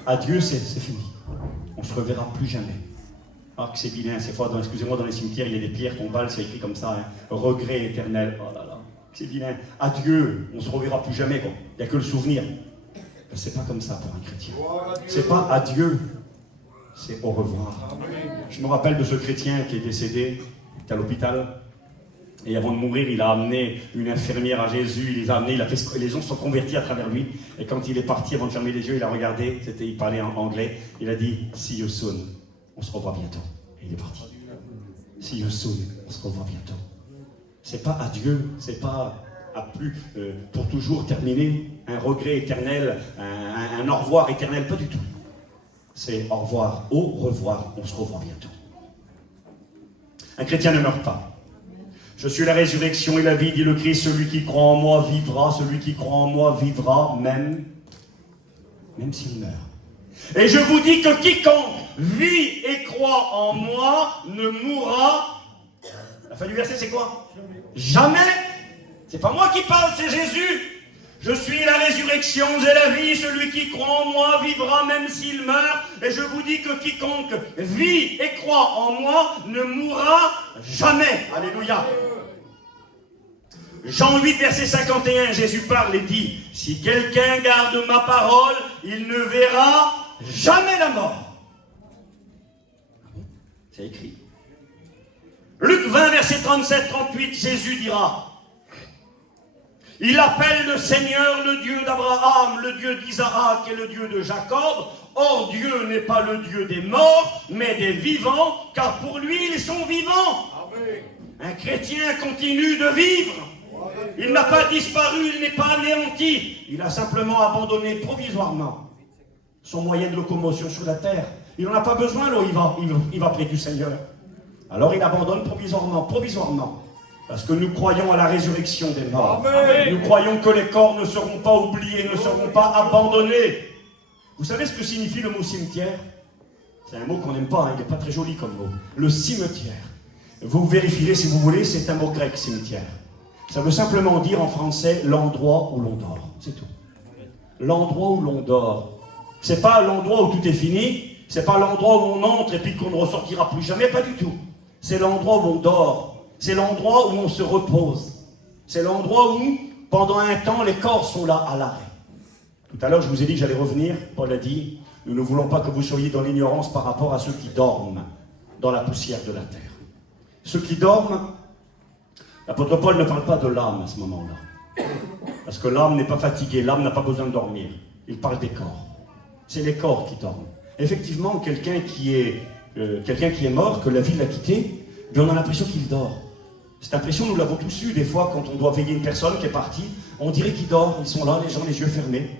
Adieu, c'est fini. On ne se reverra plus jamais. Ah, que c'est vilain, ces fois, excusez-moi, dans les cimetières, il y a des pierres tombales, c'est écrit comme ça, hein, regret éternel. Oh là là, c'est vilain. Adieu, on ne se reverra plus jamais, quoi. Il n'y a que le souvenir. C'est pas comme ça pour un chrétien. C'est pas adieu, c'est au revoir. Je me rappelle de ce chrétien qui est décédé, qui est à l'hôpital, et avant de mourir, il a amené une infirmière à Jésus, il les a amenés, les gens se sont convertis à travers lui, et quand il est parti, avant de fermer les yeux, il a regardé, il parlait en anglais, il a dit « See you soon ». On se revoit bientôt. Et il est parti. See you soon. On se revoit bientôt. C'est pas adieu, c'est pas à plus pour toujours terminer, un regret éternel, un au revoir éternel, pas du tout. C'est au revoir, on se revoit bientôt. Un chrétien ne meurt pas. Je suis la résurrection et la vie, dit le Christ, celui qui croit en moi vivra, celui qui croit en moi vivra, même s'il meurt. Et je vous dis que quiconque vit et croit en moi ne mourra. La fin du verset, c'est quoi? Jamais. C'est pas moi qui parle, c'est Jésus. Je suis la résurrection et la vie. Celui qui croit en moi vivra même s'il meurt. Et je vous dis que quiconque vit et croit en moi ne mourra jamais. Alléluia. Jean 8, verset 51, Jésus parle et dit, si quelqu'un garde ma parole, il ne verra jamais la mort. C'est écrit. Luc 20, verset 37-38, Jésus dira, il appelle le Seigneur le Dieu d'Abraham, le Dieu d'Isaac et le Dieu de Jacob. Or Dieu n'est pas le Dieu des morts, mais des vivants, car pour lui ils sont vivants. Amen. Un chrétien continue de vivre. Il n'a pas disparu, il n'est pas anéanti. Il a simplement abandonné provisoirement son moyen de locomotion sur la terre. Il n'en a pas besoin, là, il va près du Seigneur. Alors il abandonne provisoirement. Parce que nous croyons à la résurrection des morts. Amen. Nous croyons que les corps ne seront pas oubliés, ne seront pas abandonnés. Vous savez ce que signifie le mot cimetière? C'est un mot qu'on n'aime pas, hein, il n'est pas très joli comme mot. Le cimetière. Vous vérifierez si vous voulez, c'est un mot grec, cimetière. Ça veut simplement dire en français l'endroit où l'on dort. C'est tout. L'endroit où l'on dort. C'est pas l'endroit où tout est fini, c'est pas l'endroit où on entre et puis qu'on ne ressortira plus jamais, pas du tout. C'est l'endroit où on dort. C'est l'endroit où on se repose. C'est l'endroit où, pendant un temps, les corps sont là à l'arrêt. Tout à l'heure, je vous ai dit que j'allais revenir. Paul a dit, nous ne voulons pas que vous soyez dans l'ignorance par rapport à ceux qui dorment dans la poussière de la terre. Ceux qui dorment, l'apôtre Paul ne parle pas de l'âme à ce moment-là. Parce que l'âme n'est pas fatiguée, l'âme n'a pas besoin de dormir. Il parle des corps. C'est les corps qui dorment. Effectivement, quelqu'un qui est mort, que la vie l'a quitté, bien on a l'impression qu'il dort. Cette impression, nous l'avons tous eu des fois quand on doit veiller une personne qui est partie. On dirait qu'ils dorment, ils sont là, les gens les yeux fermés.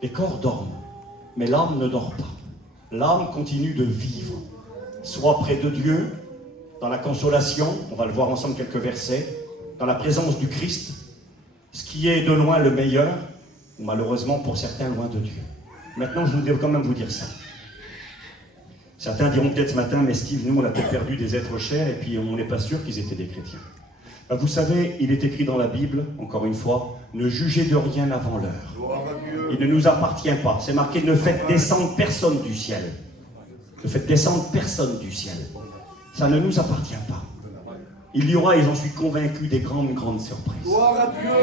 Les corps dorment, mais l'âme ne dort pas. L'âme continue de vivre, soit près de Dieu, dans la consolation, on va le voir ensemble quelques versets, dans la présence du Christ, ce qui est de loin le meilleur, ou malheureusement pour certains loin de Dieu. Maintenant, je voudrais quand même vous dire ça. Certains diront peut-être ce matin, mais Steve, nous on a peut-être perdu des êtres chers et puis on n'est pas sûr qu'ils étaient des chrétiens. Ben, vous savez, il est écrit dans la Bible, encore une fois, ne jugez de rien avant l'heure. Il ne nous appartient pas. C'est marqué, ne faites descendre personne du ciel. Ne faites descendre personne du ciel. Ça ne nous appartient pas. Il y aura, et j'en suis convaincu, des grandes surprises.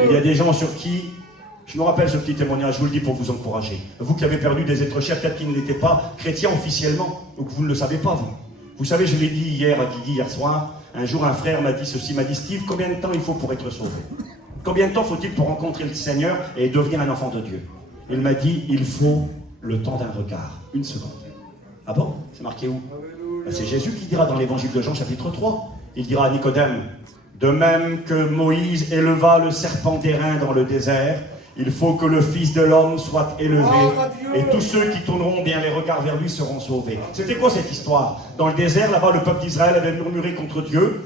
Il y a des gens sur qui, je me rappelle ce petit témoignage, je vous le dis pour vous encourager. Vous qui avez perdu des êtres chers, peut-être qu'ils n'étaient pas chrétiens officiellement, ou que vous ne le savez pas, vous. Vous savez, je l'ai dit hier à Guigui, hier soir, un jour un frère m'a dit ceci, m'a dit, Steve, combien de temps il faut pour être sauvé? Combien de temps faut-il pour rencontrer le Seigneur et devenir un enfant de Dieu? Il m'a dit, il faut le temps d'un regard, une seconde. Ah bon? C'est marqué où? Ben, c'est Jésus qui dira dans l'évangile de Jean chapitre 3. Il dira à Nicodème, de même que Moïse éleva le serpent d'airain dans le désert, il faut que le Fils de l'homme soit élevé, et tous ceux qui tourneront bien les regards vers lui seront sauvés. C'était quoi cette histoire? Dans le désert, là-bas, le peuple d'Israël avait murmuré contre Dieu,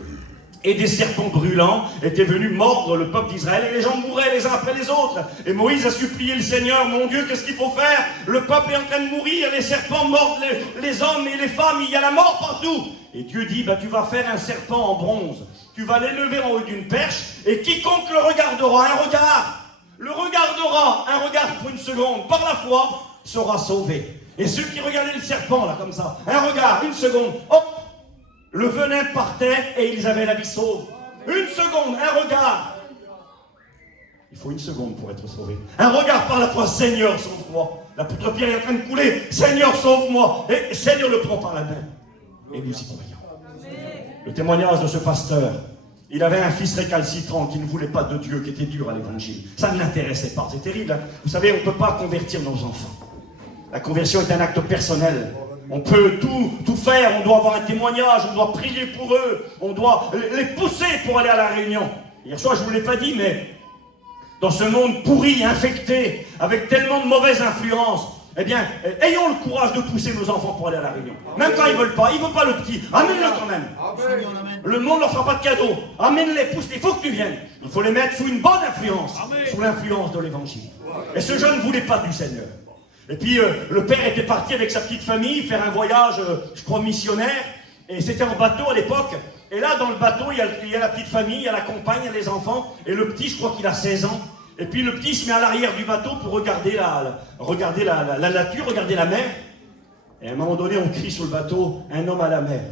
et des serpents brûlants étaient venus mordre le peuple d'Israël, et les gens mouraient les uns après les autres. Et Moïse a supplié le Seigneur, mon Dieu, qu'est-ce qu'il faut faire? Le peuple est en train de mourir, les serpents mordent les hommes et les femmes, il y a la mort partout. Et Dieu dit, bah, tu vas faire un serpent en bronze, tu vas l'élever en haut d'une perche, et quiconque le regardera, un regard pour une seconde, par la foi, sera sauvé. Et ceux qui regardaient le serpent, là, comme ça, un regard, une seconde, hop, le venin partait et ils avaient la vie sauve. Une seconde, un regard. Il faut une seconde pour être sauvé. Un regard par la foi, Seigneur, sauve-moi. L'apôtre Pierre est en train de couler, Seigneur, sauve-moi. Et Seigneur le prend par la main. Et nous y croyons. Le témoignage de ce pasteur, il avait un fils récalcitrant qui ne voulait pas de Dieu, qui était dur à l'évangile. Ça ne l'intéressait pas, c'est terrible. Hein? Vous savez, on ne peut pas convertir nos enfants. La conversion est un acte personnel. On peut tout faire, on doit avoir un témoignage, on doit prier pour eux, on doit les pousser pour aller à la réunion. Hier soir, je ne vous l'ai pas dit, mais dans ce monde pourri, infecté, avec tellement de mauvaises influences, eh bien, ayons le courage de pousser nos enfants pour aller à la réunion. Même quand ils ne veulent pas le petit, amène-le quand même. Le monde ne leur fera pas de cadeau. Amène-les, pousse-les, il faut que tu viennes. Il faut les mettre sous une bonne influence, sous l'influence de l'évangile. Et ce jeune ne voulait pas du Seigneur. Et puis le père était parti avec sa petite famille faire un voyage, je crois, missionnaire. Et c'était en bateau à l'époque. Et là, dans le bateau, il y a la petite famille, il y a la compagne, il y a les enfants. Et le petit, je crois qu'il a 16 ans. Et puis le petit se met à l'arrière du bateau pour regarder la nature, regarder la mer. Et à un moment donné, on crie sur le bateau, un homme à la mer.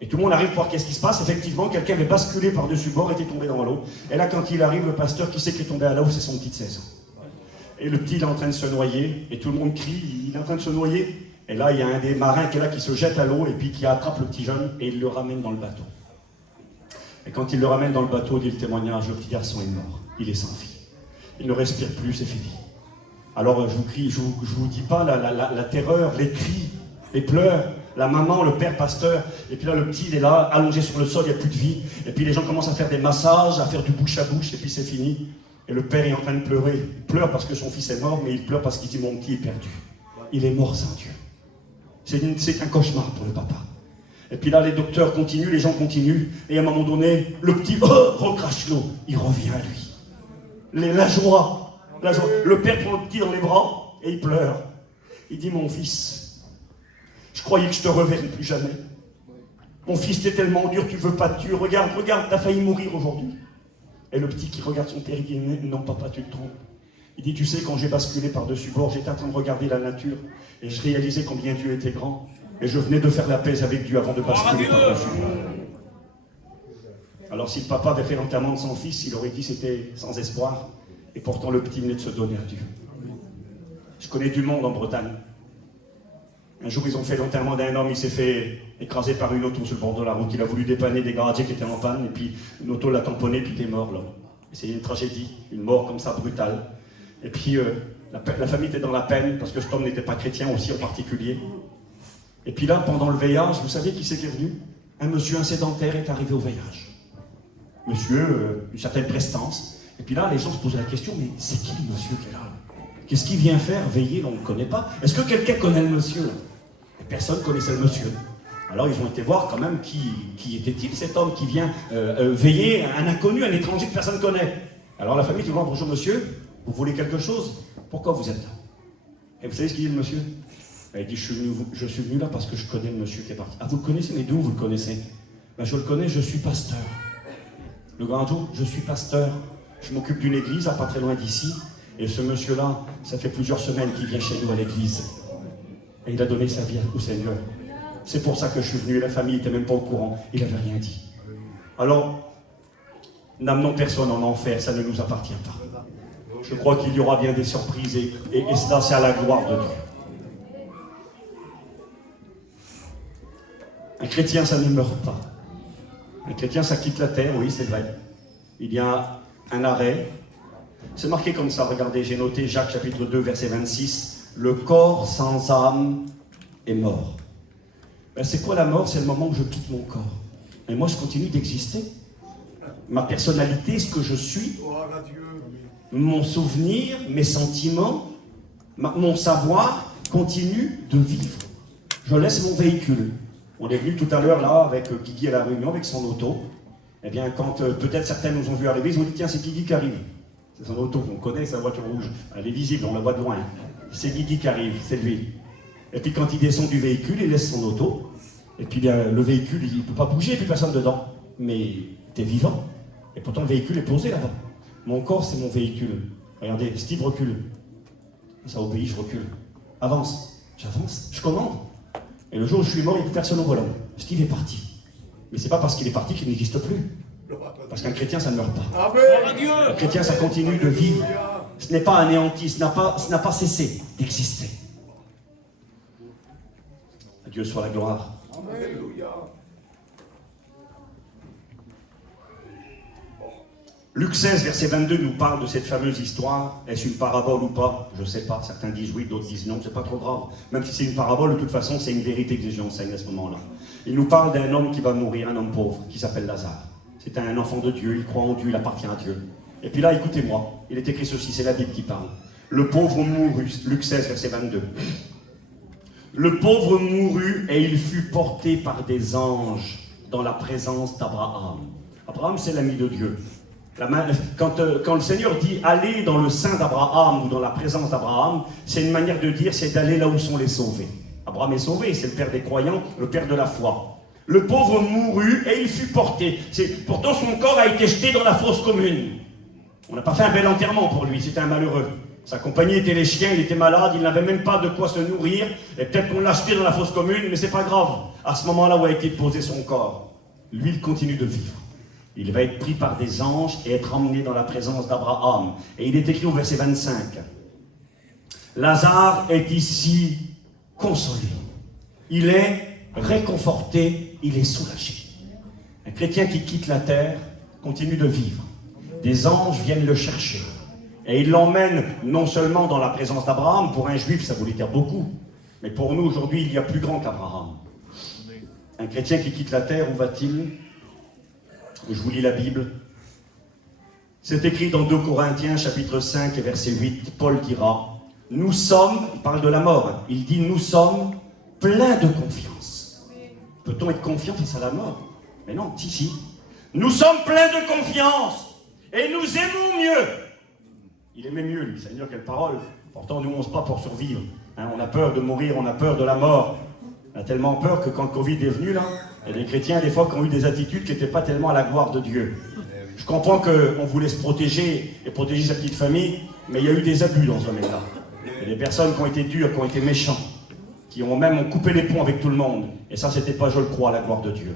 Et tout le monde arrive pour voir qu'est-ce qui se passe. Effectivement, quelqu'un avait basculé par-dessus bord, était tombé dans l'eau. Et là, quand il arrive, le pasteur, qui sait qui est tombé à l'eau, c'est son petit de 16 ans. Et le petit, il est en train de se noyer. Et tout le monde crie, il est en train de se noyer. Et là, il y a un des marins qui est là, qui se jette à l'eau, et puis qui attrape le petit jeune, et il le ramène dans le bateau. Et quand il le ramène dans le bateau, dit le témoignage, le petit garçon est mort. Il est sans vie. Il ne respire plus, c'est fini. Alors je vous crie, je vous dis pas la terreur, les cris, les pleurs. La maman, le père pasteur, et puis là le petit il est là, allongé sur le sol, il n'y a plus de vie. Et puis les gens commencent à faire des massages, à faire du bouche à bouche, et puis c'est fini. Et le père est en train de pleurer. Il pleure parce que son fils est mort, mais il pleure parce qu'il dit mon petit est perdu. Il est mort sans Dieu. C'est un cauchemar pour le papa. Et puis là les docteurs continuent, les gens continuent, et à un moment donné, le petit recrache l'eau, il revient à lui. La joie, la joie. Le père prend le petit dans les bras et il pleure. Il dit mon fils, je croyais que je te reverrais plus jamais. Mon fils, t'es tellement dur, tu veux pas de Dieu. Regarde, t'as failli mourir aujourd'hui. Et le petit qui regarde son père, il dit non papa, tu te trompes. Il dit tu sais, quand j'ai basculé par-dessus bord, j'étais en train de regarder la nature et je réalisais combien Dieu était grand. Et je venais de faire la paix avec Dieu avant de basculer par-dessus bord. Alors si le papa avait fait l'enterrement de son fils, il aurait dit c'était sans espoir. Et pourtant le petit venait de se donner à Dieu. Je connais du monde en Bretagne. Un jour, ils ont fait l'enterrement d'un homme, il s'est fait écraser par une auto sur le bord de la route. Il a voulu dépanner des garagers qui étaient en panne, et puis une auto l'a tamponné, puis il est mort, là. C'est une tragédie, une mort comme ça, brutale. Et puis, la famille était dans la peine, parce que cet homme n'était pas chrétien aussi en particulier. Et puis là, pendant le veillage, vous savez qui c'est qui est venu? Un monsieur, un sédentaire, est arrivé au veillage. Monsieur, une certaine prestance. Et puis là, les gens se posaient la question, mais c'est qui le monsieur qui est là? Qu'est-ce qu'il vient faire, veiller? On ne le connaît pas. Est-ce que quelqu'un connaît le monsieur? Personne ne connaissait le monsieur. Alors ils ont été voir quand même qui était-il cet homme qui vient veiller un inconnu, un étranger que personne ne connaît. Alors la famille dit bonjour monsieur, vous voulez quelque chose? Pourquoi vous êtes là? Et vous savez ce qu'il dit le monsieur? Il dit je suis venu là parce que je connais le monsieur qui est parti. Ah vous le connaissez? Mais d'où vous le connaissez? Ben, je le connais, je suis pasteur. Le grand jour, je suis pasteur. Je m'occupe d'une église à pas très loin d'ici. Et ce monsieur-là, ça fait plusieurs semaines qu'il vient chez nous à l'église. Et il a donné sa vie au Seigneur. C'est pour ça que je suis venu. La famille n'était même pas au courant. Il n'avait rien dit. Alors, n'amenons personne en enfer. Ça ne nous appartient pas. Je crois qu'il y aura bien des surprises. Et cela, c'est à la gloire de Dieu. Un chrétien, ça ne meurt pas. Un chrétien, ça quitte la terre. Oui, c'est vrai. Il y a un arrêt. C'est marqué comme ça, regardez, j'ai noté Jacques chapitre 2, verset 26. Le corps sans âme est mort. Ben, c'est quoi la mort? C'est le moment où je quitte mon corps. Et moi, je continue d'exister. Ma personnalité, ce que je suis, mon souvenir, mes sentiments, mon savoir continue de vivre. Je laisse mon véhicule. On est venu tout à l'heure là avec Guigui à la réunion, avec son auto. Eh bien, quand peut-être certains nous ont vu arriver, ils ont dit tiens, c'est Guigui qui arrive. C'est son auto, on connaît sa voiture rouge. Elle est visible, on la voit de loin. C'est Guigui qui arrive, c'est lui. Et puis quand il descend du véhicule, il laisse son auto. Et puis bien, le véhicule, il ne peut pas bouger, et puis personne dedans. Mais tu es vivant. Et pourtant, le véhicule est posé là-bas. Mon corps, c'est mon véhicule. Regardez, Steve recule. Ça obéit, je recule. Avance. J'avance, je commande. Et le jour où je suis mort, il n'y a plus personne au volant. Steve est parti. Mais c'est pas parce qu'il est parti qu'il n'existe plus. Parce qu'un chrétien, ça ne meurt pas. Un chrétien, ça continue de vivre. Ce n'est pas anéanti, ce n'a pas cessé d'exister. À Dieu soit la gloire. Luc 16, verset 22 nous parle de cette fameuse histoire. Est-ce une parabole ou pas? Je ne sais pas. Certains disent oui, d'autres disent non. C'est pas trop grave. Même si c'est une parabole, de toute façon, c'est une vérité que Jésus enseigne à ce moment-là. Il nous parle d'un homme qui va mourir, un homme pauvre, qui s'appelle Lazare. C'est un enfant de Dieu, il croit en Dieu, il appartient à Dieu. Et puis là, écoutez-moi, il est écrit ceci, c'est la Bible qui parle. Le pauvre mourut, Luc 16, verset 22. Le pauvre mourut et il fut porté par des anges dans la présence d'Abraham. Abraham, c'est l'ami de Dieu. Quand le Seigneur dit aller dans le sein d'Abraham ou dans la présence d'Abraham, c'est une manière de dire, c'est d'aller là où sont les sauvés. Abraham est sauvé, c'est le père des croyants, le père de la foi. Le pauvre mourut et il fut porté. Pourtant, son corps a été jeté dans la fosse commune. On n'a pas fait un bel enterrement pour lui, c'était un malheureux. Sa compagnie était les chiens, il était malade, il n'avait même pas de quoi se nourrir. Et peut-être qu'on l'a jeté dans la fosse commune, mais c'est pas grave. À ce moment-là où a été posé son corps, lui, il continue de vivre. Il va être pris par des anges et être emmené dans la présence d'Abraham. Et il est écrit au verset 25. Lazare est ici consolé. Il est réconforté, il est soulagé. Un chrétien qui quitte la terre continue de vivre. Des anges viennent le chercher. Et ils l'emmènent non seulement dans la présence d'Abraham, pour un juif ça voulait dire beaucoup, mais pour nous aujourd'hui il y a plus grand qu'Abraham. Un chrétien qui quitte la terre, où va-t-il? Je vous lis la Bible. C'est écrit dans 2 Corinthiens, chapitre 5, et verset 8. Paul dira, nous sommes, il parle de la mort, hein, il dit, nous sommes pleins de confiance. Peut-on être confiant face à la mort? Mais non, si. Nous sommes pleins de confiance, et nous aimons mieux. Il aimait mieux, lui, Seigneur, quelle parole. Pourtant, nous, on se bat pour survivre. Hein, on a peur de mourir, on a peur de la mort. On a tellement peur que quand le Covid est venu, là, il y a des chrétiens, des fois, qui ont eu des attitudes qui n'étaient pas tellement à la gloire de Dieu. Je comprends qu'on voulait se protéger et protéger sa petite famille, mais il y a eu des abus dans ce domaine-là. Il y a des personnes qui ont été dures, qui ont été méchants, qui ont même coupé les ponts avec tout le monde. Et ça, c'était pas, je le crois, à la gloire de Dieu.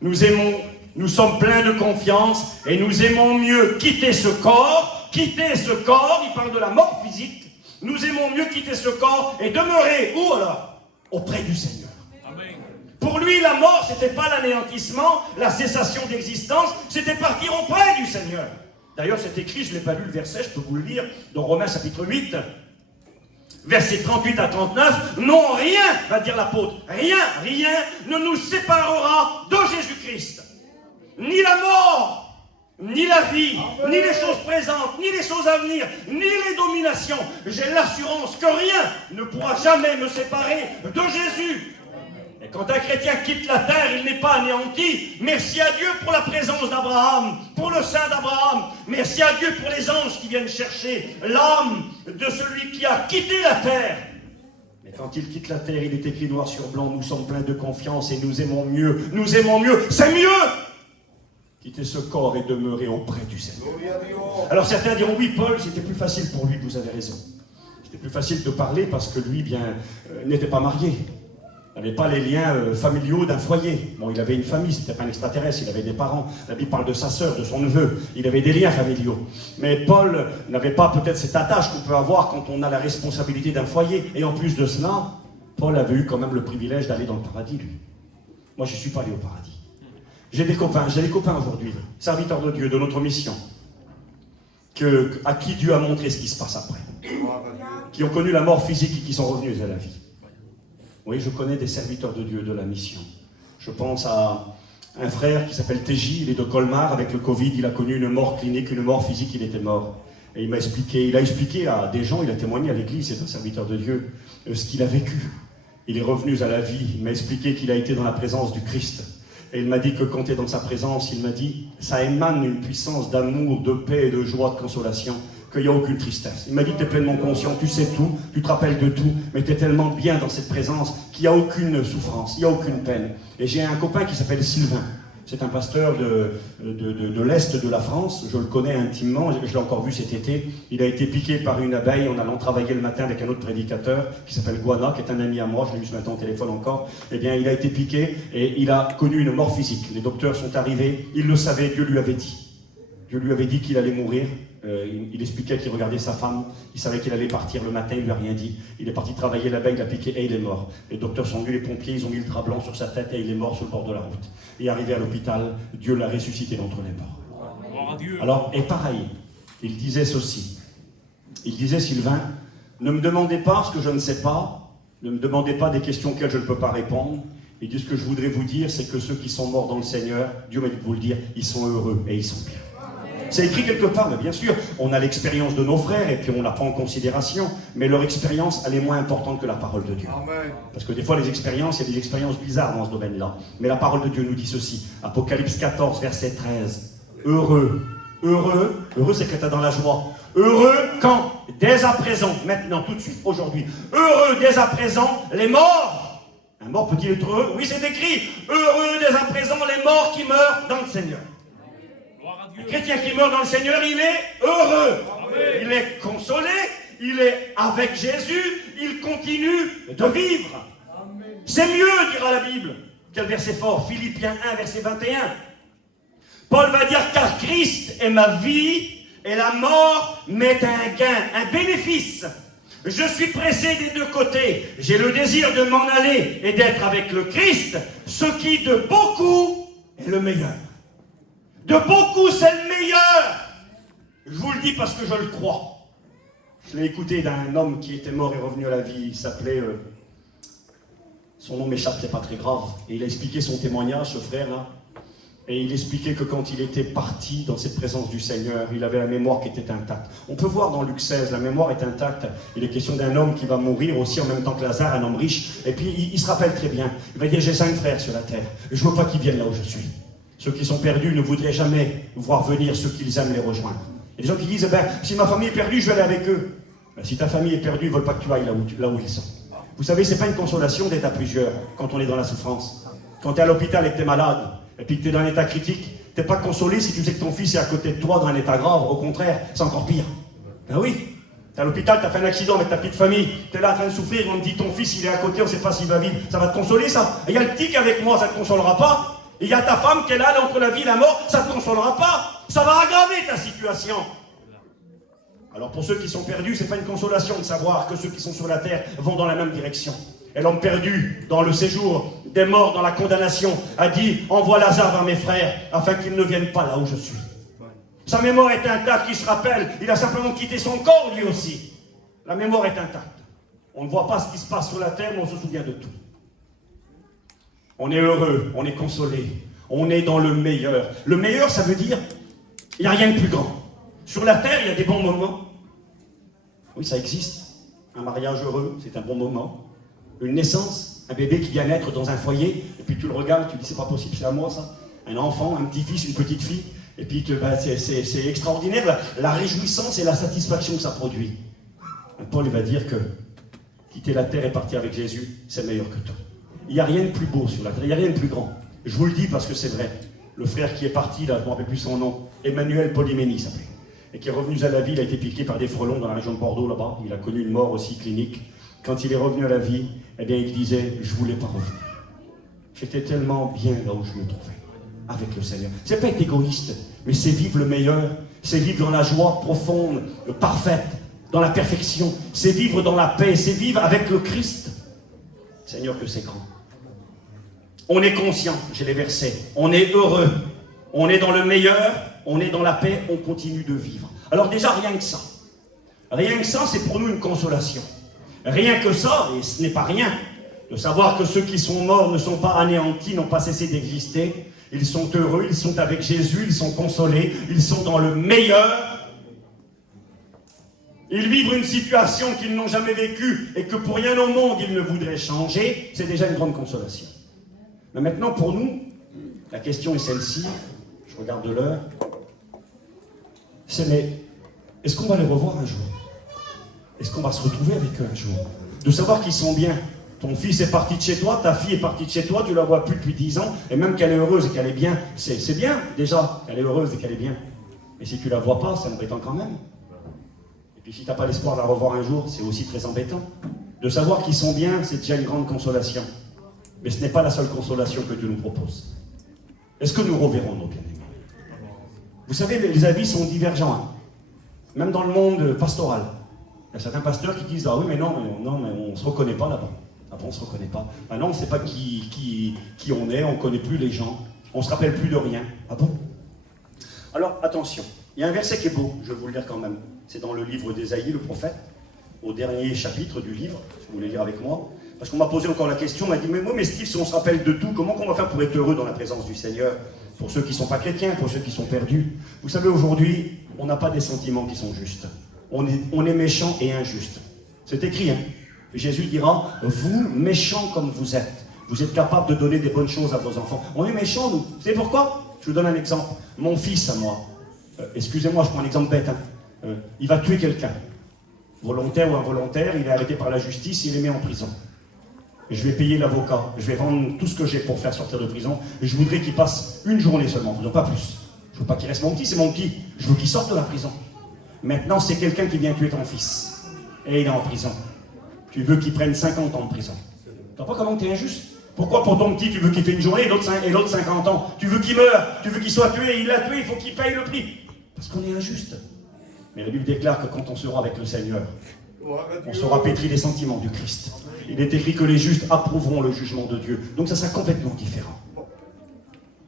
Nous aimons, nous sommes pleins de confiance et nous aimons mieux quitter ce corps, il parle de la mort physique. Nous aimons mieux quitter ce corps et demeurer, où alors? Auprès du Seigneur. Amen. Pour lui, la mort, c'était pas l'anéantissement, la cessation d'existence, c'était partir auprès du Seigneur. D'ailleurs, c'est écrit, je ne l'ai pas lu le verset, je peux vous le lire, dans Romains chapitre 8, versets 38 à 39, non, rien, va dire l'apôtre, rien ne nous séparera de Jésus-Christ. Ni la mort, ni la vie, ni les choses présentes, ni les choses à venir, ni les dominations. J'ai l'assurance que rien ne pourra jamais me séparer de Jésus. Et quand un chrétien quitte la terre, il n'est pas anéanti. Merci à Dieu pour la présence d'Abraham, pour le sein d'Abraham. Merci à Dieu pour les anges qui viennent chercher l'âme de celui qui a quitté la terre. Mais quand il quitte la terre, il est écrit noir sur blanc, nous sommes pleins de confiance et nous aimons mieux, c'est mieux quitter ce corps et demeurer auprès du Seigneur. Alors certains diront, oui, Paul, c'était plus facile pour lui, vous avez raison. C'était plus facile de parler parce que lui, n'était pas marié. Il n'avait pas les liens familiaux d'un foyer. Bon, il avait une famille, c'était pas un extraterrestre, il avait des parents. La Bible parle de sa sœur, de son neveu. Il avait des liens familiaux. Mais Paul n'avait pas peut-être cette attache qu'on peut avoir quand on a la responsabilité d'un foyer. Et en plus de cela, Paul avait eu quand même le privilège d'aller dans le paradis, lui. Moi, je ne suis pas allé au paradis. J'ai des copains aujourd'hui, serviteurs de Dieu, de notre mission, à qui Dieu a montré ce qui se passe après, qui ont connu la mort physique et qui sont revenus à la vie. Oui, je connais des serviteurs de Dieu de la mission. Je pense à un frère qui s'appelle TJ, il est de Colmar, avec le Covid, il a connu une mort clinique, une mort physique, il était mort. Et il a expliqué à des gens, il a témoigné à l'église, c'est un serviteur de Dieu, ce qu'il a vécu. Il est revenu à la vie, il m'a expliqué qu'il a été dans la présence du Christ. Et il m'a dit que quand tu es dans sa présence, il m'a dit, ça émane une puissance d'amour, de paix, de joie, de consolation, qu'il n'y a aucune tristesse. Il m'a dit que tu es pleinement conscient, tu sais tout, tu te rappelles de tout, mais tu es tellement bien dans cette présence qu'il n'y a aucune souffrance, il n'y a aucune peine. Et j'ai un copain qui s'appelle Sylvain. C'est un pasteur de l'Est de la France, je le connais intimement, je l'ai encore vu cet été. Il a été piqué par une abeille en allant travailler le matin avec un autre prédicateur qui s'appelle Guana, qui est un ami à moi, je l'ai eu ce matin au téléphone encore. Eh bien, il a été piqué et il a connu une mort physique. Les docteurs sont arrivés, il le savait, Dieu lui avait dit. Dieu lui avait dit qu'il allait mourir. Il expliquait qu'il regardait sa femme, il savait qu'il allait partir le matin, il lui a rien dit. Il est parti travailler l'abeille, il a piqué et il est mort. Les docteurs sont venus, les pompiers, ils ont mis le drap blanc sur sa tête et il est mort sur le bord de la route. Et arrivé à l'hôpital, Dieu l'a ressuscité d'entre les morts. Alors, et pareil, il disait ceci. Il disait, Sylvain, ne me demandez pas ce que je ne sais pas, ne me demandez pas des questions auxquelles je ne peux pas répondre. Il dit, ce que je voudrais vous dire, c'est que ceux qui sont morts dans le Seigneur, Dieu m'a dit de vous le dire, ils sont heureux et ils sont bien. C'est écrit quelque part, mais bien sûr, on a l'expérience de nos frères et puis on la prend en considération, mais leur expérience, elle est moins importante que la parole de Dieu. Amen. Parce que des fois, les expériences, il y a des expériences bizarres dans ce domaine-là. Mais la parole de Dieu nous dit ceci, Apocalypse 14, verset 13. Heureux, c'est que tu es dans la joie. Heureux quand, dès à présent, maintenant, tout de suite, aujourd'hui, heureux dès à présent, les morts. Un mort peut-il être heureux? Oui, c'est écrit. Heureux dès à présent, les morts qui meurent dans le Seigneur. Un chrétien qui meurt dans le Seigneur, il est heureux. Amen. Il est consolé, il est avec Jésus, il continue de vivre. Amen. C'est mieux, dira la Bible. Quel verset fort, Philippiens 1, verset 21. Paul va dire, car Christ est ma vie et la mort m'est un gain, un bénéfice. Je suis pressé des deux côtés. J'ai le désir de m'en aller et d'être avec le Christ, ce qui de beaucoup est le meilleur. De beaucoup, c'est le meilleur. Je vous le dis parce que je le crois. Je l'ai écouté d'un homme qui était mort et revenu à la vie. Il s'appelait Son nom m'échappe, c'est pas très grave. Et il a expliqué son témoignage, ce frère-là. Et il expliquait que quand il était parti dans cette présence du Seigneur, il avait la mémoire qui était intacte. On peut voir dans Luc 16, la mémoire est intacte. Il est question d'un homme qui va mourir aussi en même temps que Lazare, un homme riche. Et puis il se rappelle très bien. Il va dire, j'ai 5 frères sur la terre. Je ne veux pas qu'ils viennent là où je suis. Ceux qui sont perdus ne voudraient jamais voir venir ceux qu'ils aiment les rejoindre. Il y a des gens qui disent, si ma famille est perdue, je vais aller avec eux. Ben, si ta famille est perdue, ils ne veulent pas que tu ailles là où ils sont. Vous savez, ce n'est pas une consolation d'être à plusieurs quand on est dans la souffrance. Quand tu es à l'hôpital et que tu es malade, et puis que tu es dans un état critique, tu n'es pas consolé si tu sais que ton fils est à côté de toi dans un état grave. Au contraire, c'est encore pire. Ben oui, tu es à l'hôpital, tu as fait un accident avec ta petite famille, tu es là en train de souffrir, on te dit ton fils il est à côté, on ne sait pas s'il va vivre. Ça va te consoler ça? Il y a le tic avec moi, ça ne te consolera pas. Il y a ta femme qui est là entre la vie et la mort, ça ne te consolera pas. Ça va aggraver ta situation. Alors pour ceux qui sont perdus, ce n'est pas une consolation de savoir que ceux qui sont sur la terre vont dans la même direction. Et l'homme perdu dans le séjour des morts, dans la condamnation, a dit « Envoie Lazare vers mes frères, afin qu'ils ne viennent pas là où je suis. » Sa mémoire est intacte, il se rappelle, il a simplement quitté son corps lui aussi. La mémoire est intacte. On ne voit pas ce qui se passe sur la terre, mais on se souvient de tout. On est heureux, on est consolé, on est dans le meilleur. Le meilleur, ça veut dire, il n'y a rien de plus grand. Sur la terre, il y a des bons moments. Oui, ça existe. Un mariage heureux, c'est un bon moment. Une naissance, un bébé qui vient naître dans un foyer, et puis tu le regardes, tu dis, c'est pas possible, c'est à moi ça. Un enfant, un petit-fils, une petite fille, et puis c'est extraordinaire, la réjouissance et la satisfaction que ça produit. Paul va dire que quitter la terre et partir avec Jésus, c'est meilleur que tout. Il n'y a rien de plus beau sur la terre, il n'y a rien de plus grand. Je vous le dis parce que c'est vrai. Le frère qui est parti, là, je ne me rappelle plus son nom, Emmanuel Polyménie s'appelait, et qui est revenu à la vie, il a été piqué par des frelons dans la région de Bordeaux, là-bas. Il a connu une mort aussi clinique. Quand il est revenu à la vie, eh bien, il disait, je ne voulais pas revenir. J'étais tellement bien là où je me trouvais, avec le Seigneur. C'est pas être égoïste, mais c'est vivre le meilleur. C'est vivre dans la joie profonde, parfaite, dans la perfection. C'est vivre dans la paix, c'est vivre avec le Christ. Seigneur, que c'est grand. On est conscient, j'ai les versets. On est heureux. On est dans le meilleur. On est dans la paix. On continue de vivre. Alors déjà, rien que ça. Rien que ça, c'est pour nous une consolation. Rien que ça, et ce n'est pas rien, de savoir que ceux qui sont morts ne sont pas anéantis, n'ont pas cessé d'exister. Ils sont heureux, ils sont avec Jésus, ils sont consolés, ils sont dans le meilleur. Ils vivent une situation qu'ils n'ont jamais vécue et que pour rien au monde ils ne voudraient changer. C'est déjà une grande consolation. Mais maintenant, pour nous, la question est celle-ci. Je regarde l'heure. C'est mais, est-ce qu'on va les revoir un jour? Est-ce qu'on va se retrouver avec eux un jour? De savoir qu'ils sont bien. Ton fils est parti de chez toi, ta fille est partie de chez toi, tu la vois plus depuis 10 ans, et même qu'elle est heureuse et qu'elle est bien, c'est bien déjà qu'elle est heureuse et qu'elle est bien. Mais si tu la vois pas, c'est embêtant quand même. Et puis si tu n'as pas l'espoir de la revoir un jour, c'est aussi très embêtant. De savoir qu'ils sont bien, c'est déjà une grande consolation. Mais ce n'est pas la seule consolation que Dieu nous propose. Est-ce que nous reverrons nos bien-aimés? Vous savez, les avis sont divergents, hein. Même dans le monde pastoral. Il y a certains pasteurs qui disent « Ah oui, mais non, on ne se reconnaît pas là-bas. » Ah bon, on ne se reconnaît pas. Ah non, on ne sait pas qui on est, on ne connaît plus les gens, on ne se rappelle plus de rien. Ah bon? Alors, attention, il y a un verset qui est beau, je vais vous le lire quand même. C'est dans le livre d'Ésaïe, le prophète, au dernier chapitre du livre, si vous voulez lire avec moi. Parce qu'on m'a posé encore la question, on m'a dit « Mais Steve, si on se rappelle de tout, comment on va faire pour être heureux dans la présence du Seigneur? Pour ceux qui ne sont pas chrétiens, pour ceux qui sont perdus. » Vous savez, aujourd'hui, on n'a pas des sentiments qui sont justes. On est méchant et injuste. C'est écrit, hein. Jésus dira, vous, méchants comme vous êtes capables de donner des bonnes choses à vos enfants. On est méchants, nous. Vous savez pourquoi? Je vous donne un exemple. Mon fils à moi, excusez-moi, je prends un exemple bête, hein. Il va tuer quelqu'un. Volontaire ou involontaire, il est arrêté par la justice, il est mis en prison. Je vais payer l'avocat, je vais vendre tout ce que j'ai pour faire sortir de prison, et je voudrais qu'il passe une journée seulement, non pas plus. Je veux pas qu'il reste mon petit, c'est mon petit. Je veux qu'il sorte de la prison. Maintenant, c'est quelqu'un qui vient tuer ton fils, et il est en prison. Tu veux qu'il prenne 50 ans de prison. Tu vois pas comment tu es injuste? Pourquoi pour ton petit, tu veux qu'il fait une journée, et l'autre 50 ans? Tu veux qu'il meure, tu veux qu'il soit tué, il l'a tué, il faut qu'il paye le prix. Parce qu'on est injuste. Mais la Bible déclare que quand on sera avec le Seigneur, on saura pétrir les sentiments du Christ. Il est écrit que les justes approuveront le jugement de Dieu. Donc ça sera complètement différent.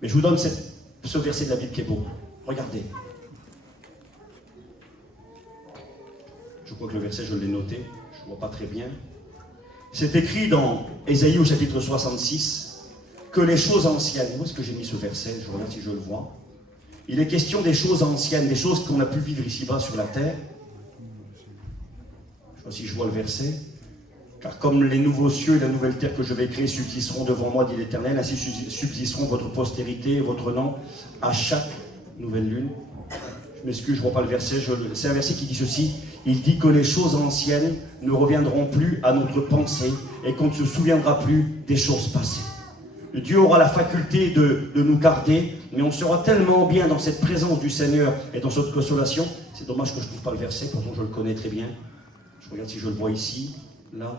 Mais je vous donne ce verset de la Bible qui est beau. Regardez. Je crois que le verset, je l'ai noté. Je ne vois pas très bien. C'est écrit dans Ésaïe au chapitre 66 que les choses anciennes, où est-ce que j'ai mis ce verset? Je regarde si je le vois. Il est question des choses anciennes, des choses qu'on a pu vivre ici-bas sur la terre. Je sais pas si je vois le verset. Car comme les nouveaux cieux et la nouvelle terre que je vais créer subsisteront devant moi, dit l'Éternel, ainsi subsisteront votre postérité et votre nom à chaque nouvelle lune. Je m'excuse, je ne vois pas le verset. C'est un verset qui dit ceci. Il dit que les choses anciennes ne reviendront plus à notre pensée et qu'on ne se souviendra plus des choses passées. Dieu aura la faculté de nous garder, mais on sera tellement bien dans cette présence du Seigneur et dans cette consolation. C'est dommage que je ne trouve pas le verset, pourtant je le connais très bien. Je regarde si je le vois ici, là.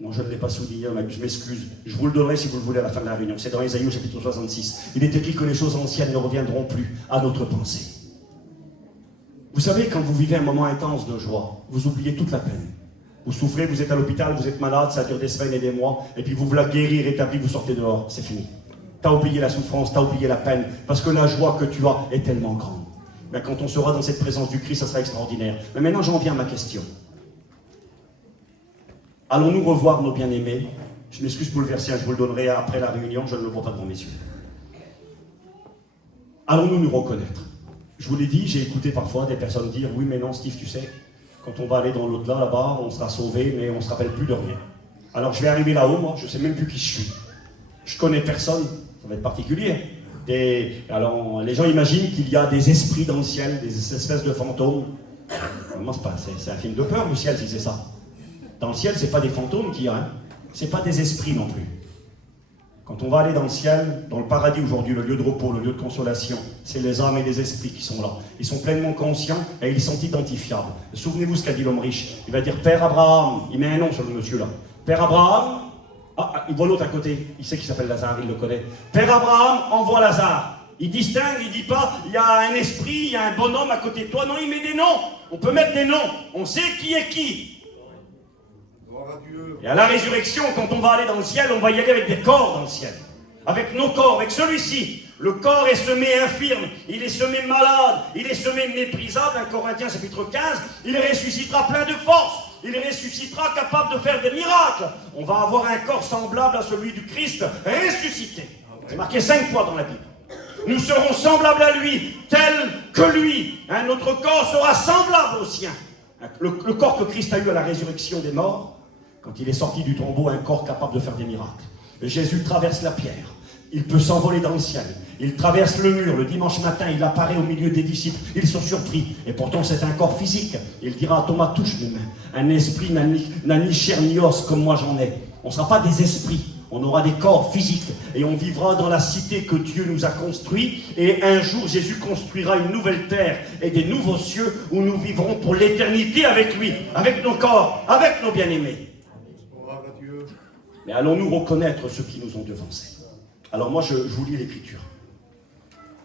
Non, je ne l'ai pas souligné, je m'excuse. Je vous le donnerai si vous le voulez à la fin de la réunion. C'est dans Ésaïe au chapitre 66. Il est écrit que les choses anciennes ne reviendront plus à notre pensée. Vous savez, quand vous vivez un moment intense de joie, vous oubliez toute la peine. Vous souffrez, vous êtes à l'hôpital, vous êtes malade, ça dure des semaines et des mois, et puis vous voulez guérir, rétablir, vous sortez dehors, c'est fini. Tu as oublié la souffrance, tu as oublié la peine, parce que la joie que tu as est tellement grande. Mais quand on sera dans cette présence du Christ, ça sera extraordinaire. Mais maintenant, j'en viens à ma question. Allons-nous revoir nos bien-aimés? Je m'excuse pour le verset, je vous le donnerai après la réunion, je ne le vois pas devant mes yeux. Allons-nous nous reconnaître? Je vous l'ai dit, j'ai écouté parfois des personnes dire « Oui, mais non, Steve, tu sais, quand on va aller dans l'au-delà, là-bas, on sera sauvé, mais on ne se rappelle plus de rien. » Alors je vais arriver là-haut, moi, je ne sais même plus qui je suis. Je connais personne, ça va être particulier. Alors, les gens imaginent qu'il y a des esprits dans le ciel, des espèces de fantômes. Moi, c'est un film de peur, le ciel, si c'est ça. Dans le ciel, ce n'est pas des fantômes qu'il y a, hein. Ce n'est pas des esprits non plus. Quand on va aller dans le ciel, dans le paradis aujourd'hui, le lieu de repos, le lieu de consolation, c'est les âmes et les esprits qui sont là. Ils sont pleinement conscients et ils sont identifiables. Souvenez-vous ce qu'a dit l'homme riche. Il va dire « Père Abraham », il met un nom sur le monsieur là. « Père Abraham », il voit l'autre à côté, il sait qu'il s'appelle Lazare, il le connaît. « Père Abraham, envoie Lazare ». Il distingue, il ne dit pas « Il y a un esprit, il y a un bonhomme à côté de toi ». Non, il met des noms. On peut mettre des noms. On sait qui est qui. Et à la résurrection, quand on va aller dans le ciel, on va y aller avec des corps dans le ciel. Avec nos corps, avec celui-ci. Le corps est semé infirme, il est semé malade, il est semé méprisable. 1 Corinthiens chapitre 15, il ressuscitera plein de force. Il ressuscitera capable de faire des miracles. On va avoir un corps semblable à celui du Christ ressuscité. C'est marqué 5 fois dans la Bible. Nous serons semblables à lui, tel que lui. Notre corps sera semblable au sien. Le corps que Christ a eu à la résurrection des morts, quand il est sorti du tombeau, un corps capable de faire des miracles. Jésus traverse la pierre. Il peut s'envoler dans le ciel. Il traverse le mur. Le dimanche matin, il apparaît au milieu des disciples. Ils sont surpris. Et pourtant, c'est un corps physique. Il dira à Thomas, touche mes mains. Un esprit n'a ni chair ni os comme moi j'en ai. On ne sera pas des esprits. On aura des corps physiques. Et on vivra dans la cité que Dieu nous a construite. Et un jour, Jésus construira une nouvelle terre et des nouveaux cieux où nous vivrons pour l'éternité avec lui, avec nos corps, avec nos bien-aimés. Mais allons-nous reconnaître ceux qui nous ont devancés? Alors moi, je vous lis l'Écriture.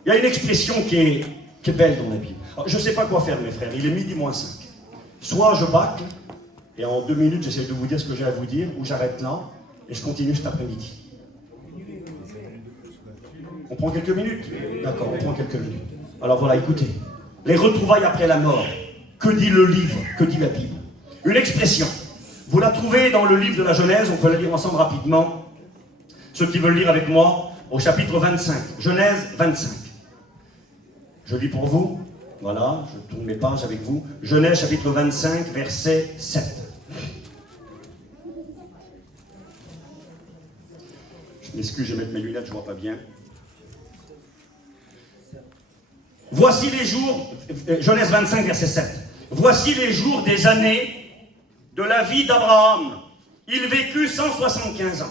Il y a une expression qui est belle dans la Bible. Alors, je ne sais pas quoi faire, mes frères. Il est midi moins 5. Soit je bâcle, et en 2 minutes, j'essaie de vous dire ce que j'ai à vous dire, ou j'arrête là, et je continue cet après-midi. On prend quelques minutes? D'accord, on prend quelques minutes. Alors voilà, écoutez. Les retrouvailles après la mort. Que dit le livre? Que dit la Bible? Une expression. Vous la trouvez dans le livre de la Genèse, on peut la lire ensemble rapidement. Ceux qui veulent lire avec moi, au chapitre 25. Genèse 25. Je lis pour vous. Voilà, je tourne mes pages avec vous. Genèse chapitre 25, verset 7. Je m'excuse, je vais mettre mes lunettes, je ne vois pas bien. Voici les jours, Genèse 25, verset 7. Voici les jours des années de la vie d'Abraham. Il vécut 175 ans.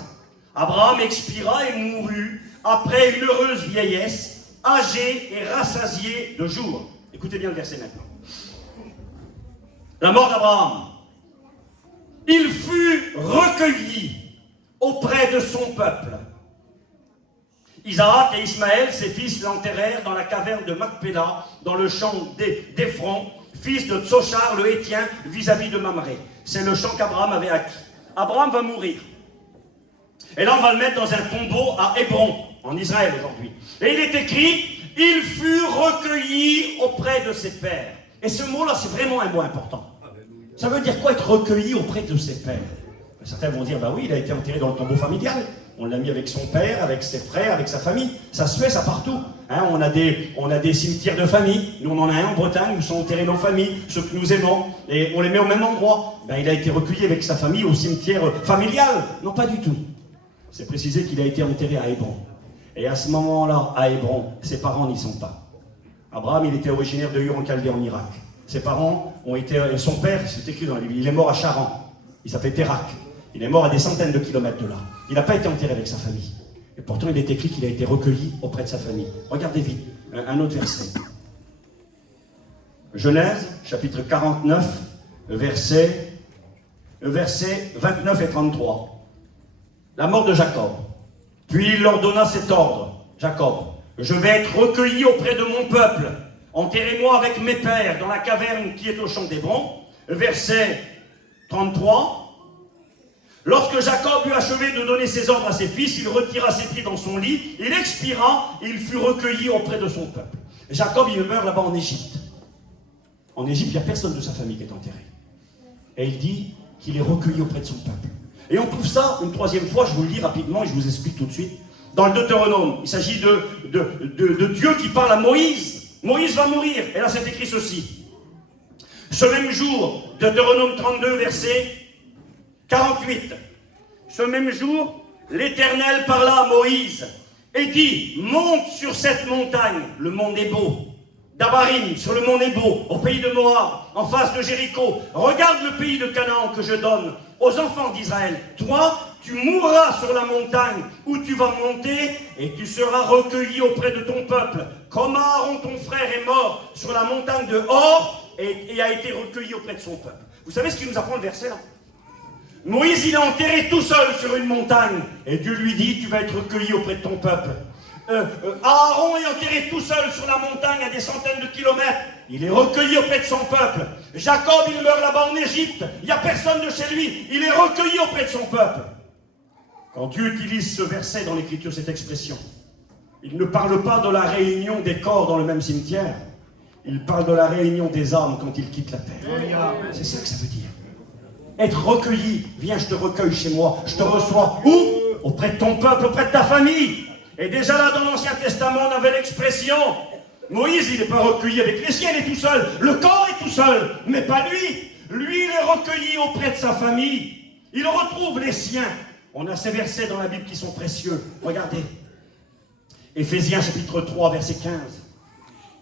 Abraham expira et mourut après une heureuse vieillesse, âgé et rassasié de jours. Écoutez bien le verset maintenant. La mort d'Abraham. Il fut recueilli auprès de son peuple. Isaac et Ismaël, ses fils, l'enterrèrent dans la caverne de Macpéla, dans le champ d'Éphron, fils de Tsochar le Hétien, vis-à-vis de Mamré. C'est le champ qu'Abraham avait acquis. Abraham va mourir. Et là, on va le mettre dans un tombeau à Hébron, en Israël aujourd'hui. Et il est écrit, il fut recueilli auprès de ses pères. Et ce mot-là, c'est vraiment un mot important. Ça veut dire quoi être recueilli auprès de ses pères? Certains vont dire, bah oui, il a été enterré dans le tombeau familial. On l'a mis avec son père, avec ses frères, avec sa famille. Ça se fait, ça partout. Hein, on a des cimetières de famille. Nous, on en a un en Bretagne où sont enterrés nos familles, ceux que nous aimons. Et on les met au même endroit. Ben, il a été recueilli avec sa famille au cimetière familial. Non, pas du tout. C'est précisé qu'il a été enterré à Hébron. Et à ce moment-là, à Hébron, ses parents n'y sont pas. Abraham, il était originaire de Ur en Chaldée en Irak. Ses parents ont été... Son père, c'est écrit dans la Bible, il est mort à Charan. Il s'appelait Térak. Il est mort à des centaines de kilomètres de là. Il n'a pas été enterré avec sa famille. Et pourtant, il est écrit qu'il a été recueilli auprès de sa famille. Regardez vite, un autre verset. Genèse, chapitre 49, versets 29 et 33. La mort de Jacob. Puis il leur donna cet ordre. Jacob, je vais être recueilli auprès de mon peuple. Enterrez-moi avec mes pères dans la caverne qui est au champ d'Hébron. Verset 33. Lorsque Jacob eut achevé de donner ses ordres à ses fils, il retira ses pieds dans son lit, il expira, et il fut recueilli auprès de son peuple. Jacob, il meurt là-bas en Égypte. En Égypte, il n'y a personne de sa famille qui est enterré. Et il dit qu'il est recueilli auprès de son peuple. Et on trouve ça une troisième fois, je vous le lis rapidement et je vous explique tout de suite. Dans le Deutéronome, il s'agit de Dieu qui parle à Moïse. Moïse va mourir. Et là, c'est écrit ceci. Ce même jour, Deutéronome 32, verset 48. Ce même jour, l'Éternel parla à Moïse et dit, monte sur cette montagne, le mont Nebo, d'Abarim, sur le mont Nebo, au pays de Moab, en face de Jéricho. Regarde le pays de Canaan que je donne aux enfants d'Israël. Toi, tu mourras sur la montagne où tu vas monter et tu seras recueilli auprès de ton peuple. Comme Aaron, ton frère, est mort sur la montagne de Hor et a été recueilli auprès de son peuple. Vous savez ce qu'il nous apprend le verset là? Moïse, il est enterré tout seul sur une montagne. Et Dieu lui dit, tu vas être recueilli auprès de ton peuple. Aaron est enterré tout seul sur la montagne à des centaines de kilomètres. Il est recueilli auprès de son peuple. Jacob, il meurt là-bas en Égypte. Il n'y a personne de chez lui. Il est recueilli auprès de son peuple. Quand Dieu utilise ce verset dans l'Écriture, cette expression, il ne parle pas de la réunion des corps dans le même cimetière. Il parle de la réunion des âmes quand ils quittent la terre. C'est ça que ça veut dire. Être recueilli, viens, je te recueille chez moi, je te reçois. Où? Auprès de ton peuple, auprès de ta famille. Et déjà là, dans l'Ancien Testament, on avait l'expression, Moïse, il n'est pas recueilli avec les siens, il est tout seul. Le corps est tout seul, mais pas lui. Lui, il est recueilli auprès de sa famille. Il retrouve les siens. On a ces versets dans la Bible qui sont précieux. Regardez. Éphésiens chapitre 3, verset 15.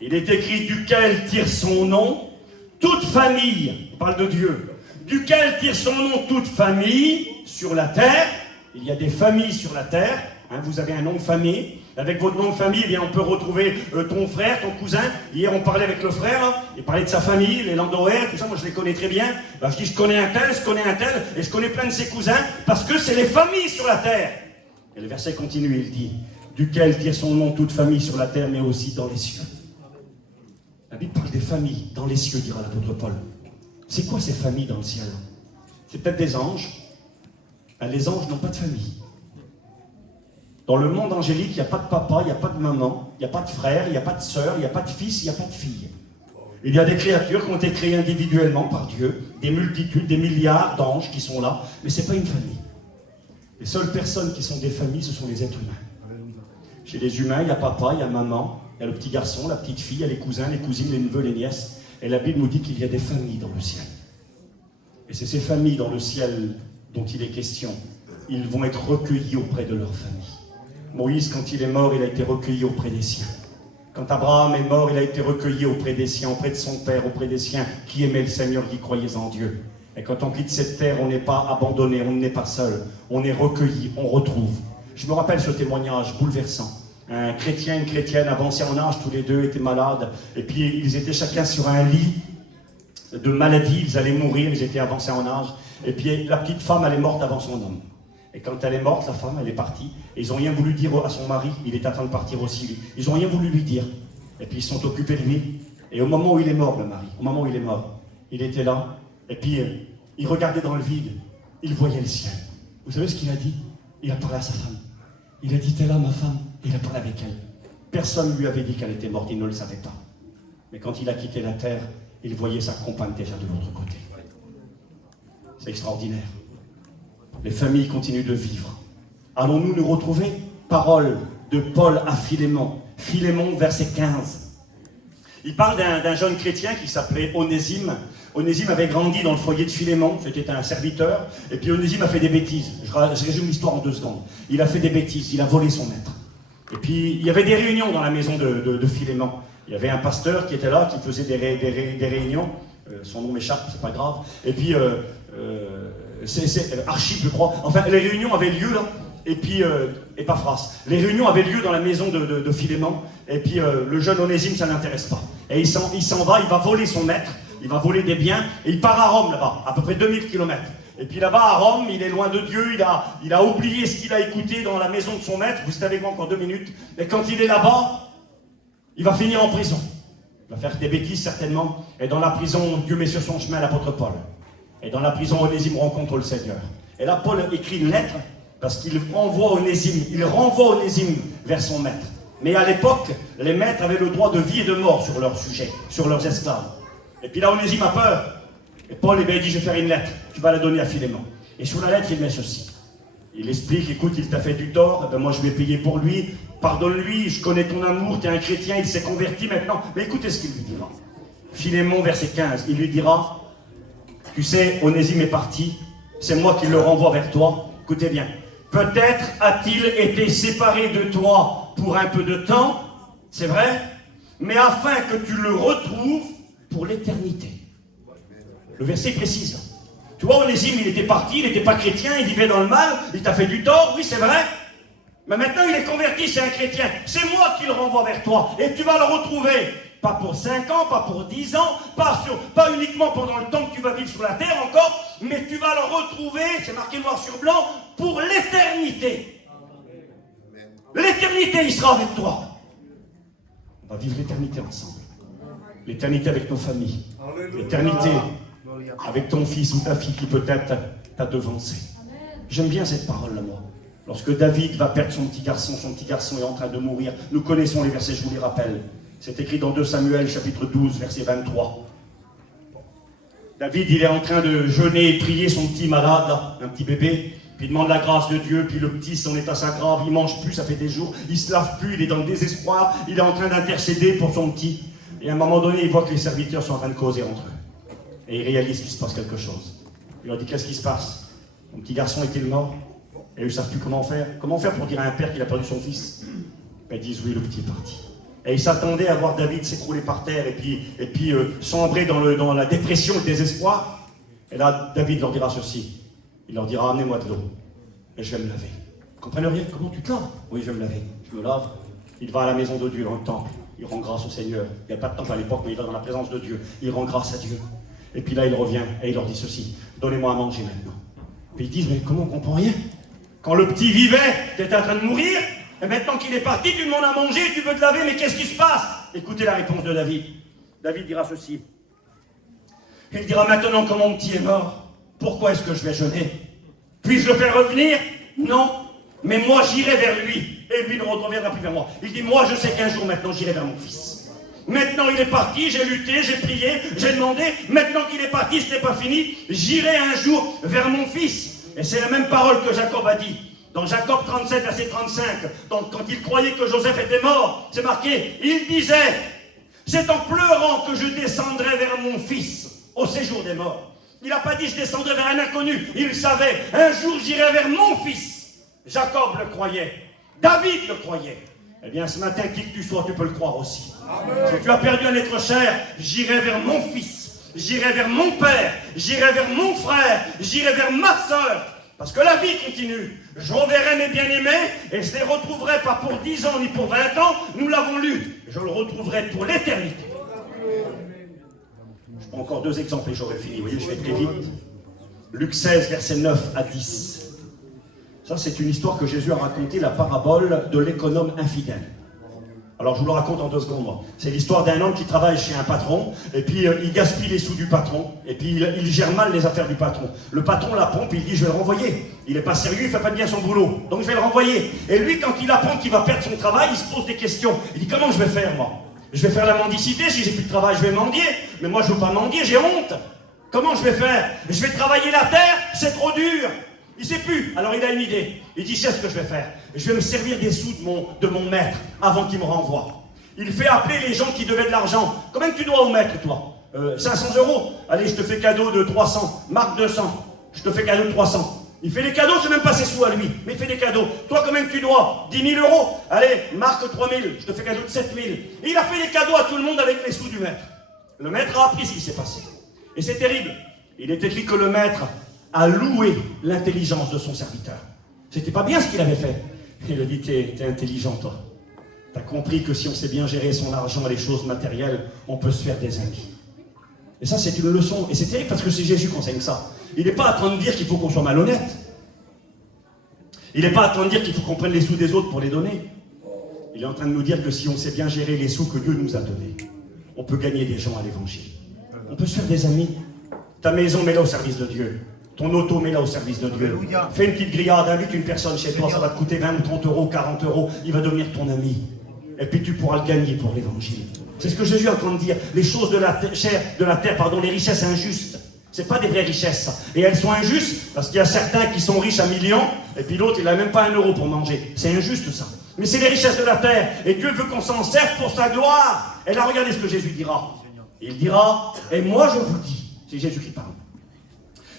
Il est écrit, duquel tire son nom, toute famille, on parle de Dieu, duquel tire son nom toute famille sur la terre. Il y a des familles sur la terre. Hein, vous avez un nom de famille. Avec votre nom de famille, eh bien, on peut retrouver ton frère, ton cousin. Hier, on parlait avec le frère. Là, il parlait de sa famille, les Landauer, tout ça. Moi, je les connais très bien. Ben, je dis, je connais un tel, et je connais plein de ses cousins, parce que c'est les familles sur la terre. Et le verset continue, il dit, duquel tire son nom toute famille sur la terre, mais aussi dans les cieux. La Bible parle des familles dans les cieux, dira l'apôtre Paul. C'est quoi ces familles dans le ciel? C'est peut-être des anges. Ben, les anges n'ont pas de famille. Dans le monde angélique, il n'y a pas de papa, il n'y a pas de maman, il n'y a pas de frère, il n'y a pas de sœur, il n'y a pas de fils, il n'y a pas de fille. Il y a des créatures qui ont été créées individuellement par Dieu, des multitudes, des milliards d'anges qui sont là, mais ce n'est pas une famille. Les seules personnes qui sont des familles, ce sont les êtres humains. Chez les humains, il y a papa, il y a maman, il y a le petit garçon, la petite fille, il y a les cousins, les cousines, les neveux, les nièces. Et la Bible nous dit qu'il y a des familles dans le ciel. Et c'est ces familles dans le ciel dont il est question. Ils vont être recueillis auprès de leur famille. Moïse, quand il est mort, il a été recueilli auprès des siens. Quand Abraham est mort, il a été recueilli auprès des siens, auprès de son père, auprès des siens qui aimaient le Seigneur, qui croyaient en Dieu. Et quand on quitte cette terre, on n'est pas abandonné, on n'est pas seul. On est recueilli, on retrouve. Je me rappelle ce témoignage bouleversant. Un chrétien, une chrétienne avancés en âge, tous les deux étaient malades. Et puis ils étaient chacun sur un lit de maladie, ils allaient mourir, ils étaient avancés en âge. Et puis la petite femme, elle est morte avant son homme. Et quand elle est morte, la femme, elle est partie. Et ils n'ont rien voulu dire à son mari, il est en train de partir aussi. Ils n'ont rien voulu lui dire. Et puis ils sont occupés de lui. Et au moment où il est mort, le mari, au moment où il est mort, il était là. Et puis il regardait dans le vide. Il voyait le ciel. Vous savez ce qu'il a dit? Il a parlé à sa femme. Il a dit, t'es là ma femme. Et il a parlé avec elle. Personne ne lui avait dit qu'elle était morte, il ne le savait pas. Mais quand il a quitté la terre, il voyait sa compagne déjà de l'autre côté. C'est extraordinaire. les familles continuent de vivre. Allons-nous nous retrouver? Parole de Paul à Philémon. Philémon, verset 15. Il parle d'un jeune chrétien qui s'appelait Onésime. Onésime avait grandi dans le foyer de Philémon, c'était un serviteur, et puis Onésime a fait des bêtises. Je résume l'histoire en 2 secondes. Il a fait des bêtises, il a volé son maître. Et puis il y avait des réunions dans la maison de Philémon. Il y avait un pasteur qui était là, qui faisait des réunions. Son nom m'échappe, c'est pas grave. Et puis, c'est Archip, je crois. Enfin, les réunions avaient lieu là. Et puis, Epaphras. Les réunions avaient lieu dans la maison de Philémon. Et puis, le jeune Onésime, ça n'intéresse pas. Et il s'en va, il va voler son maître, il va voler des biens, et il part à Rome là-bas, à peu près 2000 km. Et puis là-bas, à Rome, il est loin de Dieu, il a oublié ce qu'il a écouté dans la maison de son maître. Vous êtes avec moi encore 2 minutes. Et quand il est là-bas, il va finir en prison. Il va faire des bêtises certainement. Et dans la prison, Dieu met sur son chemin l'apôtre Paul. Et dans la prison, Onésime rencontre le Seigneur. Et là, Paul écrit une lettre, parce qu'il renvoie Onésime vers son maître. Mais à l'époque, les maîtres avaient le droit de vie et de mort sur leurs sujets, sur leurs esclaves. Et puis là, Onésime a peur. Et Paul il dit, je vais faire une lettre, tu vas la donner à Philémon. Et sur la lettre, il met ceci. Il explique, écoute, il t'a fait du tort, ben moi je vais payer pour lui, pardonne-lui, je connais ton amour, tu es un chrétien, il s'est converti maintenant. Mais écoutez ce qu'il lui dira. Philémon, verset 15, il lui dira, tu sais, Onésime est parti, c'est moi qui le renvoie vers toi. Écoutez bien, peut-être a-t-il été séparé de toi pour un peu de temps, c'est vrai, mais afin que tu le retrouves pour l'éternité. Le verset précise. Tu vois, Onésime, il était parti, il n'était pas chrétien, il vivait dans le mal, il t'a fait du tort, oui, c'est vrai. Mais maintenant, il est converti, c'est un chrétien. C'est moi qui le renvoie vers toi. Et tu vas le retrouver. Pas pour 5 ans, pas pour 10 ans, pas uniquement pendant le temps que tu vas vivre sur la terre encore, mais tu vas le retrouver, c'est marqué noir sur blanc, pour l'éternité. L'éternité, il sera avec toi. On va vivre l'éternité ensemble. L'éternité avec nos familles. L'éternité avec ton fils ou ta fille qui peut-être t'a devancé. J'aime bien cette parole-là, moi. Lorsque David va perdre son petit garçon est en train de mourir. Nous connaissons les versets, je vous les rappelle. C'est écrit dans 2 Samuel, chapitre 12, verset 23. David, il est en train de jeûner et prier son petit malade, un petit bébé, puis il demande la grâce de Dieu, puis le petit, son état ça grave, il mange plus, ça fait des jours, il se lave plus, il est dans le désespoir, il est en train d'intercéder pour son petit. Et à un moment donné, il voit que les serviteurs sont en train de causer entre eux. Et il réalise qu'il se passe quelque chose. Il leur dit, qu'est-ce qui se passe? Mon petit garçon est-il mort? Et ils ne savent plus comment faire. Comment faire pour dire à un père qu'il a perdu son fils? Ils disent, oui, le petit est parti. Et ils s'attendaient à voir David s'écrouler par terre et puis sombrer dans la dépression et le désespoir. Et là, David leur dira ceci. Il leur dira, amenez-moi de l'eau. Et je vais me laver. Vous comprenez rien? Comment tu te laves? Oui, je vais me laver. Je me lave. Il va à la maison de Dieu, dans le temple. Il rend grâce au Seigneur. Il n'y a pas de temple à l'époque, mais il va dans la présence de Dieu. Il rend grâce à Dieu. Et puis là, il revient et il leur dit ceci. Donnez-moi à manger maintenant. Puis ils disent, mais comment on comprend rien? Quand le petit vivait, tu étais en train de mourir, et maintenant qu'il est parti, tu demandes à manger, tu veux te laver, mais qu'est-ce qui se passe? Écoutez la réponse de David. David dira ceci. Il dira, maintenant que mon petit est mort, pourquoi est-ce que je vais jeûner? Puis-je le faire revenir? Non. Mais moi, j'irai vers lui, et lui ne reviendra plus vers moi. Il dit, moi, je sais qu'un jour, maintenant, j'irai vers mon fils. Maintenant, il est parti, j'ai lutté, j'ai prié, j'ai demandé. Maintenant qu'il est parti, ce n'est pas fini. J'irai un jour vers mon fils. Et c'est la même parole que Jacob a dit. Dans Jacob 37, verset 35, quand il croyait que Joseph était mort, c'est marqué, il disait, c'est en pleurant que je descendrai vers mon fils au séjour des morts. Il n'a pas dit, je descendrai vers un inconnu. Il savait, un jour j'irai vers mon fils. Jacob le croyait. David le croyait. Eh bien, ce matin, qui que tu sois, tu peux le croire aussi. Amen. Si tu as perdu un être cher, j'irai vers mon fils. J'irai vers mon père, j'irai vers mon frère, j'irai vers ma sœur. Parce que la vie continue. Je reverrai mes bien-aimés et je les retrouverai pas pour 10 ans ni pour 20 ans. Nous l'avons lu. Je le retrouverai pour l'éternité. Je prends encore 2 exemples et j'aurai fini. Vous voyez, je vais très vite. Luc 16, versets 9 à 10. Ça, c'est une histoire que Jésus a racontée, la parabole de l'économe infidèle. Alors, je vous le raconte en 2 secondes, moi. C'est l'histoire d'un homme qui travaille chez un patron, et puis il gaspille les sous du patron, et puis il gère mal les affaires du patron. Le patron l'apprend, puis il dit, je vais le renvoyer. Il n'est pas sérieux, il ne fait pas bien son boulot, donc je vais le renvoyer. Et lui, quand il apprend qu'il va perdre son travail, il se pose des questions. Il dit, comment je vais faire, moi? Je vais faire la mendicité, si j'ai plus de travail, je vais mendier. Mais moi, je ne veux pas mendier, j'ai honte. Comment je vais faire? Je vais travailler la terre, c'est trop dur. Il ne sait plus. Alors il a une idée. Il dit, c'est ce que je vais faire. Je vais me servir des sous de mon maître avant qu'il me renvoie. Il fait appeler les gens qui devaient de l'argent. Combien tu dois au maître, toi 500 €. Allez, je te fais cadeau de 300. Marc 200. Je te fais cadeau de 300. Il fait des cadeaux, c'est même pas ses sous à lui, mais il fait des cadeaux. Toi, combien tu dois 10 000 €. Allez, Marc 3 000. Je te fais cadeau de 7 000. Et il a fait des cadeaux à tout le monde avec les sous du maître. Le maître a appris ce qui s'est passé. Et c'est terrible. Il est écrit que le maître a loué l'intelligence de son serviteur. C'était pas bien ce qu'il avait fait. Il a dit, t'es intelligent, toi. T'as compris que si on sait bien gérer son argent et les choses matérielles, on peut se faire des amis. Et ça, c'est une leçon. Et c'est terrible parce que c'est Jésus qui enseigne ça. Il n'est pas en train de dire qu'il faut qu'on soit malhonnête. Il n'est pas en train de dire qu'il faut qu'on prenne les sous des autres pour les donner. Il est en train de nous dire que si on sait bien gérer les sous que Dieu nous a donnés, on peut gagner des gens à l'évangile. On peut se faire des amis. Ta maison, mets-la au service de Dieu. Ton auto, mets-la au service de Dieu. Alléluia. Fais une petite grillade, invite une personne chez toi, ça va te coûter 20 ou 30 €, 40 €. Il va devenir ton ami. Et puis tu pourras le gagner pour l'évangile. C'est ce que Jésus est en train de dire. Les choses de la terre, les richesses injustes. C'est pas des vraies richesses, ça. Et elles sont injustes parce qu'il y a certains qui sont riches à millions, et puis l'autre, il n'a même pas 1 € pour manger. C'est injuste, ça. Mais c'est les richesses de la terre. Et Dieu veut qu'on s'en serve pour sa gloire. Et là, regardez ce que Jésus dira. Il dira, et moi je vous dis, c'est Jésus qui parle,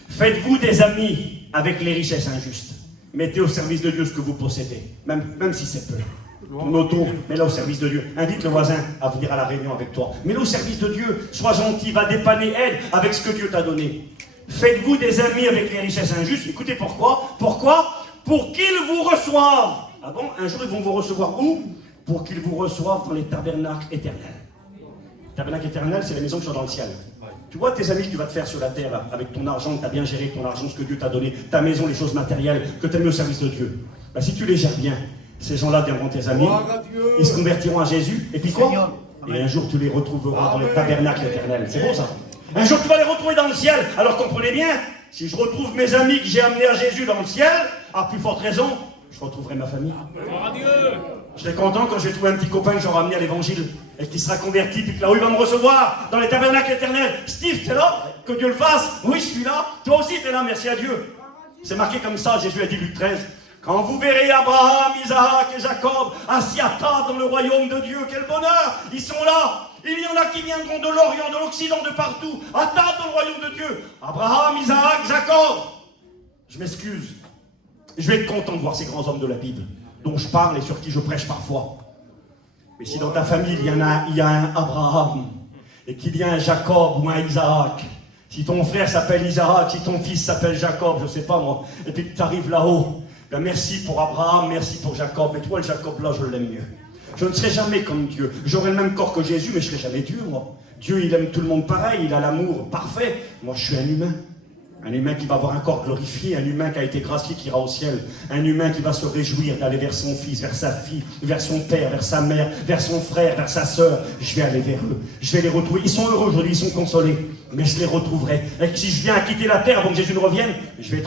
faites-vous des amis avec les richesses injustes. Mettez au service de Dieu ce que vous possédez, même si c'est peu. Ton auto, mets-la au service de Dieu. Invite le voisin à venir à la réunion avec toi. Mets-le au service de Dieu. Sois gentil, va dépanner, aide avec ce que Dieu t'a donné. Faites-vous des amis avec les richesses injustes. Écoutez pourquoi. Pourquoi? Pour qu'ils vous reçoivent. Ah bon? Un jour, ils vont vous recevoir où? Pour qu'ils vous reçoivent dans les tabernacles éternels. Tabernacle éternel, c'est la maison qui sont dans le ciel. Tu vois tes amis que tu vas te faire sur la terre, là, avec ton argent, que tu as bien géré ton argent, ce que Dieu t'a donné, ta maison, les choses matérielles, que tu as mis au service de Dieu. Ben, si tu les gères bien, ces gens-là deviendront tes amis, ils se convertiront à Jésus, et puis quoi? Et un jour tu les retrouveras dans les tabernacles éternels. C'est bon ça? Un jour tu vas les retrouver dans le ciel. Alors comprenez bien, si je retrouve mes amis que j'ai amenés à Jésus dans le ciel, à plus forte raison, je retrouverai ma famille. Je serai content quand je vais trouver un petit copain que j'aurai amené à l'évangile et qui sera converti, puis que là où il va me recevoir dans les tabernacles éternels. Steve, t'es là? Que Dieu le fasse? Oui, je suis là. Toi aussi, t'es là, merci à Dieu. C'est marqué comme ça, Jésus a dit, Luc 13. Quand vous verrez Abraham, Isaac et Jacob assis à table dans le royaume de Dieu, quel bonheur! Ils sont là. Il y en a qui viendront de l'Orient, de l'Occident, de partout, à table dans le royaume de Dieu. Abraham, Isaac, Jacob. Je m'excuse. Je vais être content de voir ces grands hommes de la Bible, dont je parle et sur qui je prêche parfois. Mais si dans ta famille, il y a un Abraham, et qu'il y a un Jacob ou un Isaac, si ton frère s'appelle Isaac, si ton fils s'appelle Jacob, je ne sais pas moi, et puis que tu arrives là-haut, ben merci pour Abraham, merci pour Jacob, mais toi le Jacob là, je l'aime mieux. Je ne serai jamais comme Dieu. J'aurai le même corps que Jésus, mais je ne serai jamais Dieu, moi. Dieu, il aime tout le monde pareil, il a l'amour parfait. Moi, je suis un humain. Un humain qui va avoir un corps glorifié, un humain qui a été gracié, qui ira au ciel, un humain qui va se réjouir d'aller vers son fils, vers sa fille, vers son père, vers sa mère, vers son frère, vers sa sœur. Je vais aller vers eux, je vais les retrouver. Ils sont heureux aujourd'hui, ils sont consolés, mais je les retrouverai. Et si je viens à quitter la terre avant que Jésus ne revienne, je vais être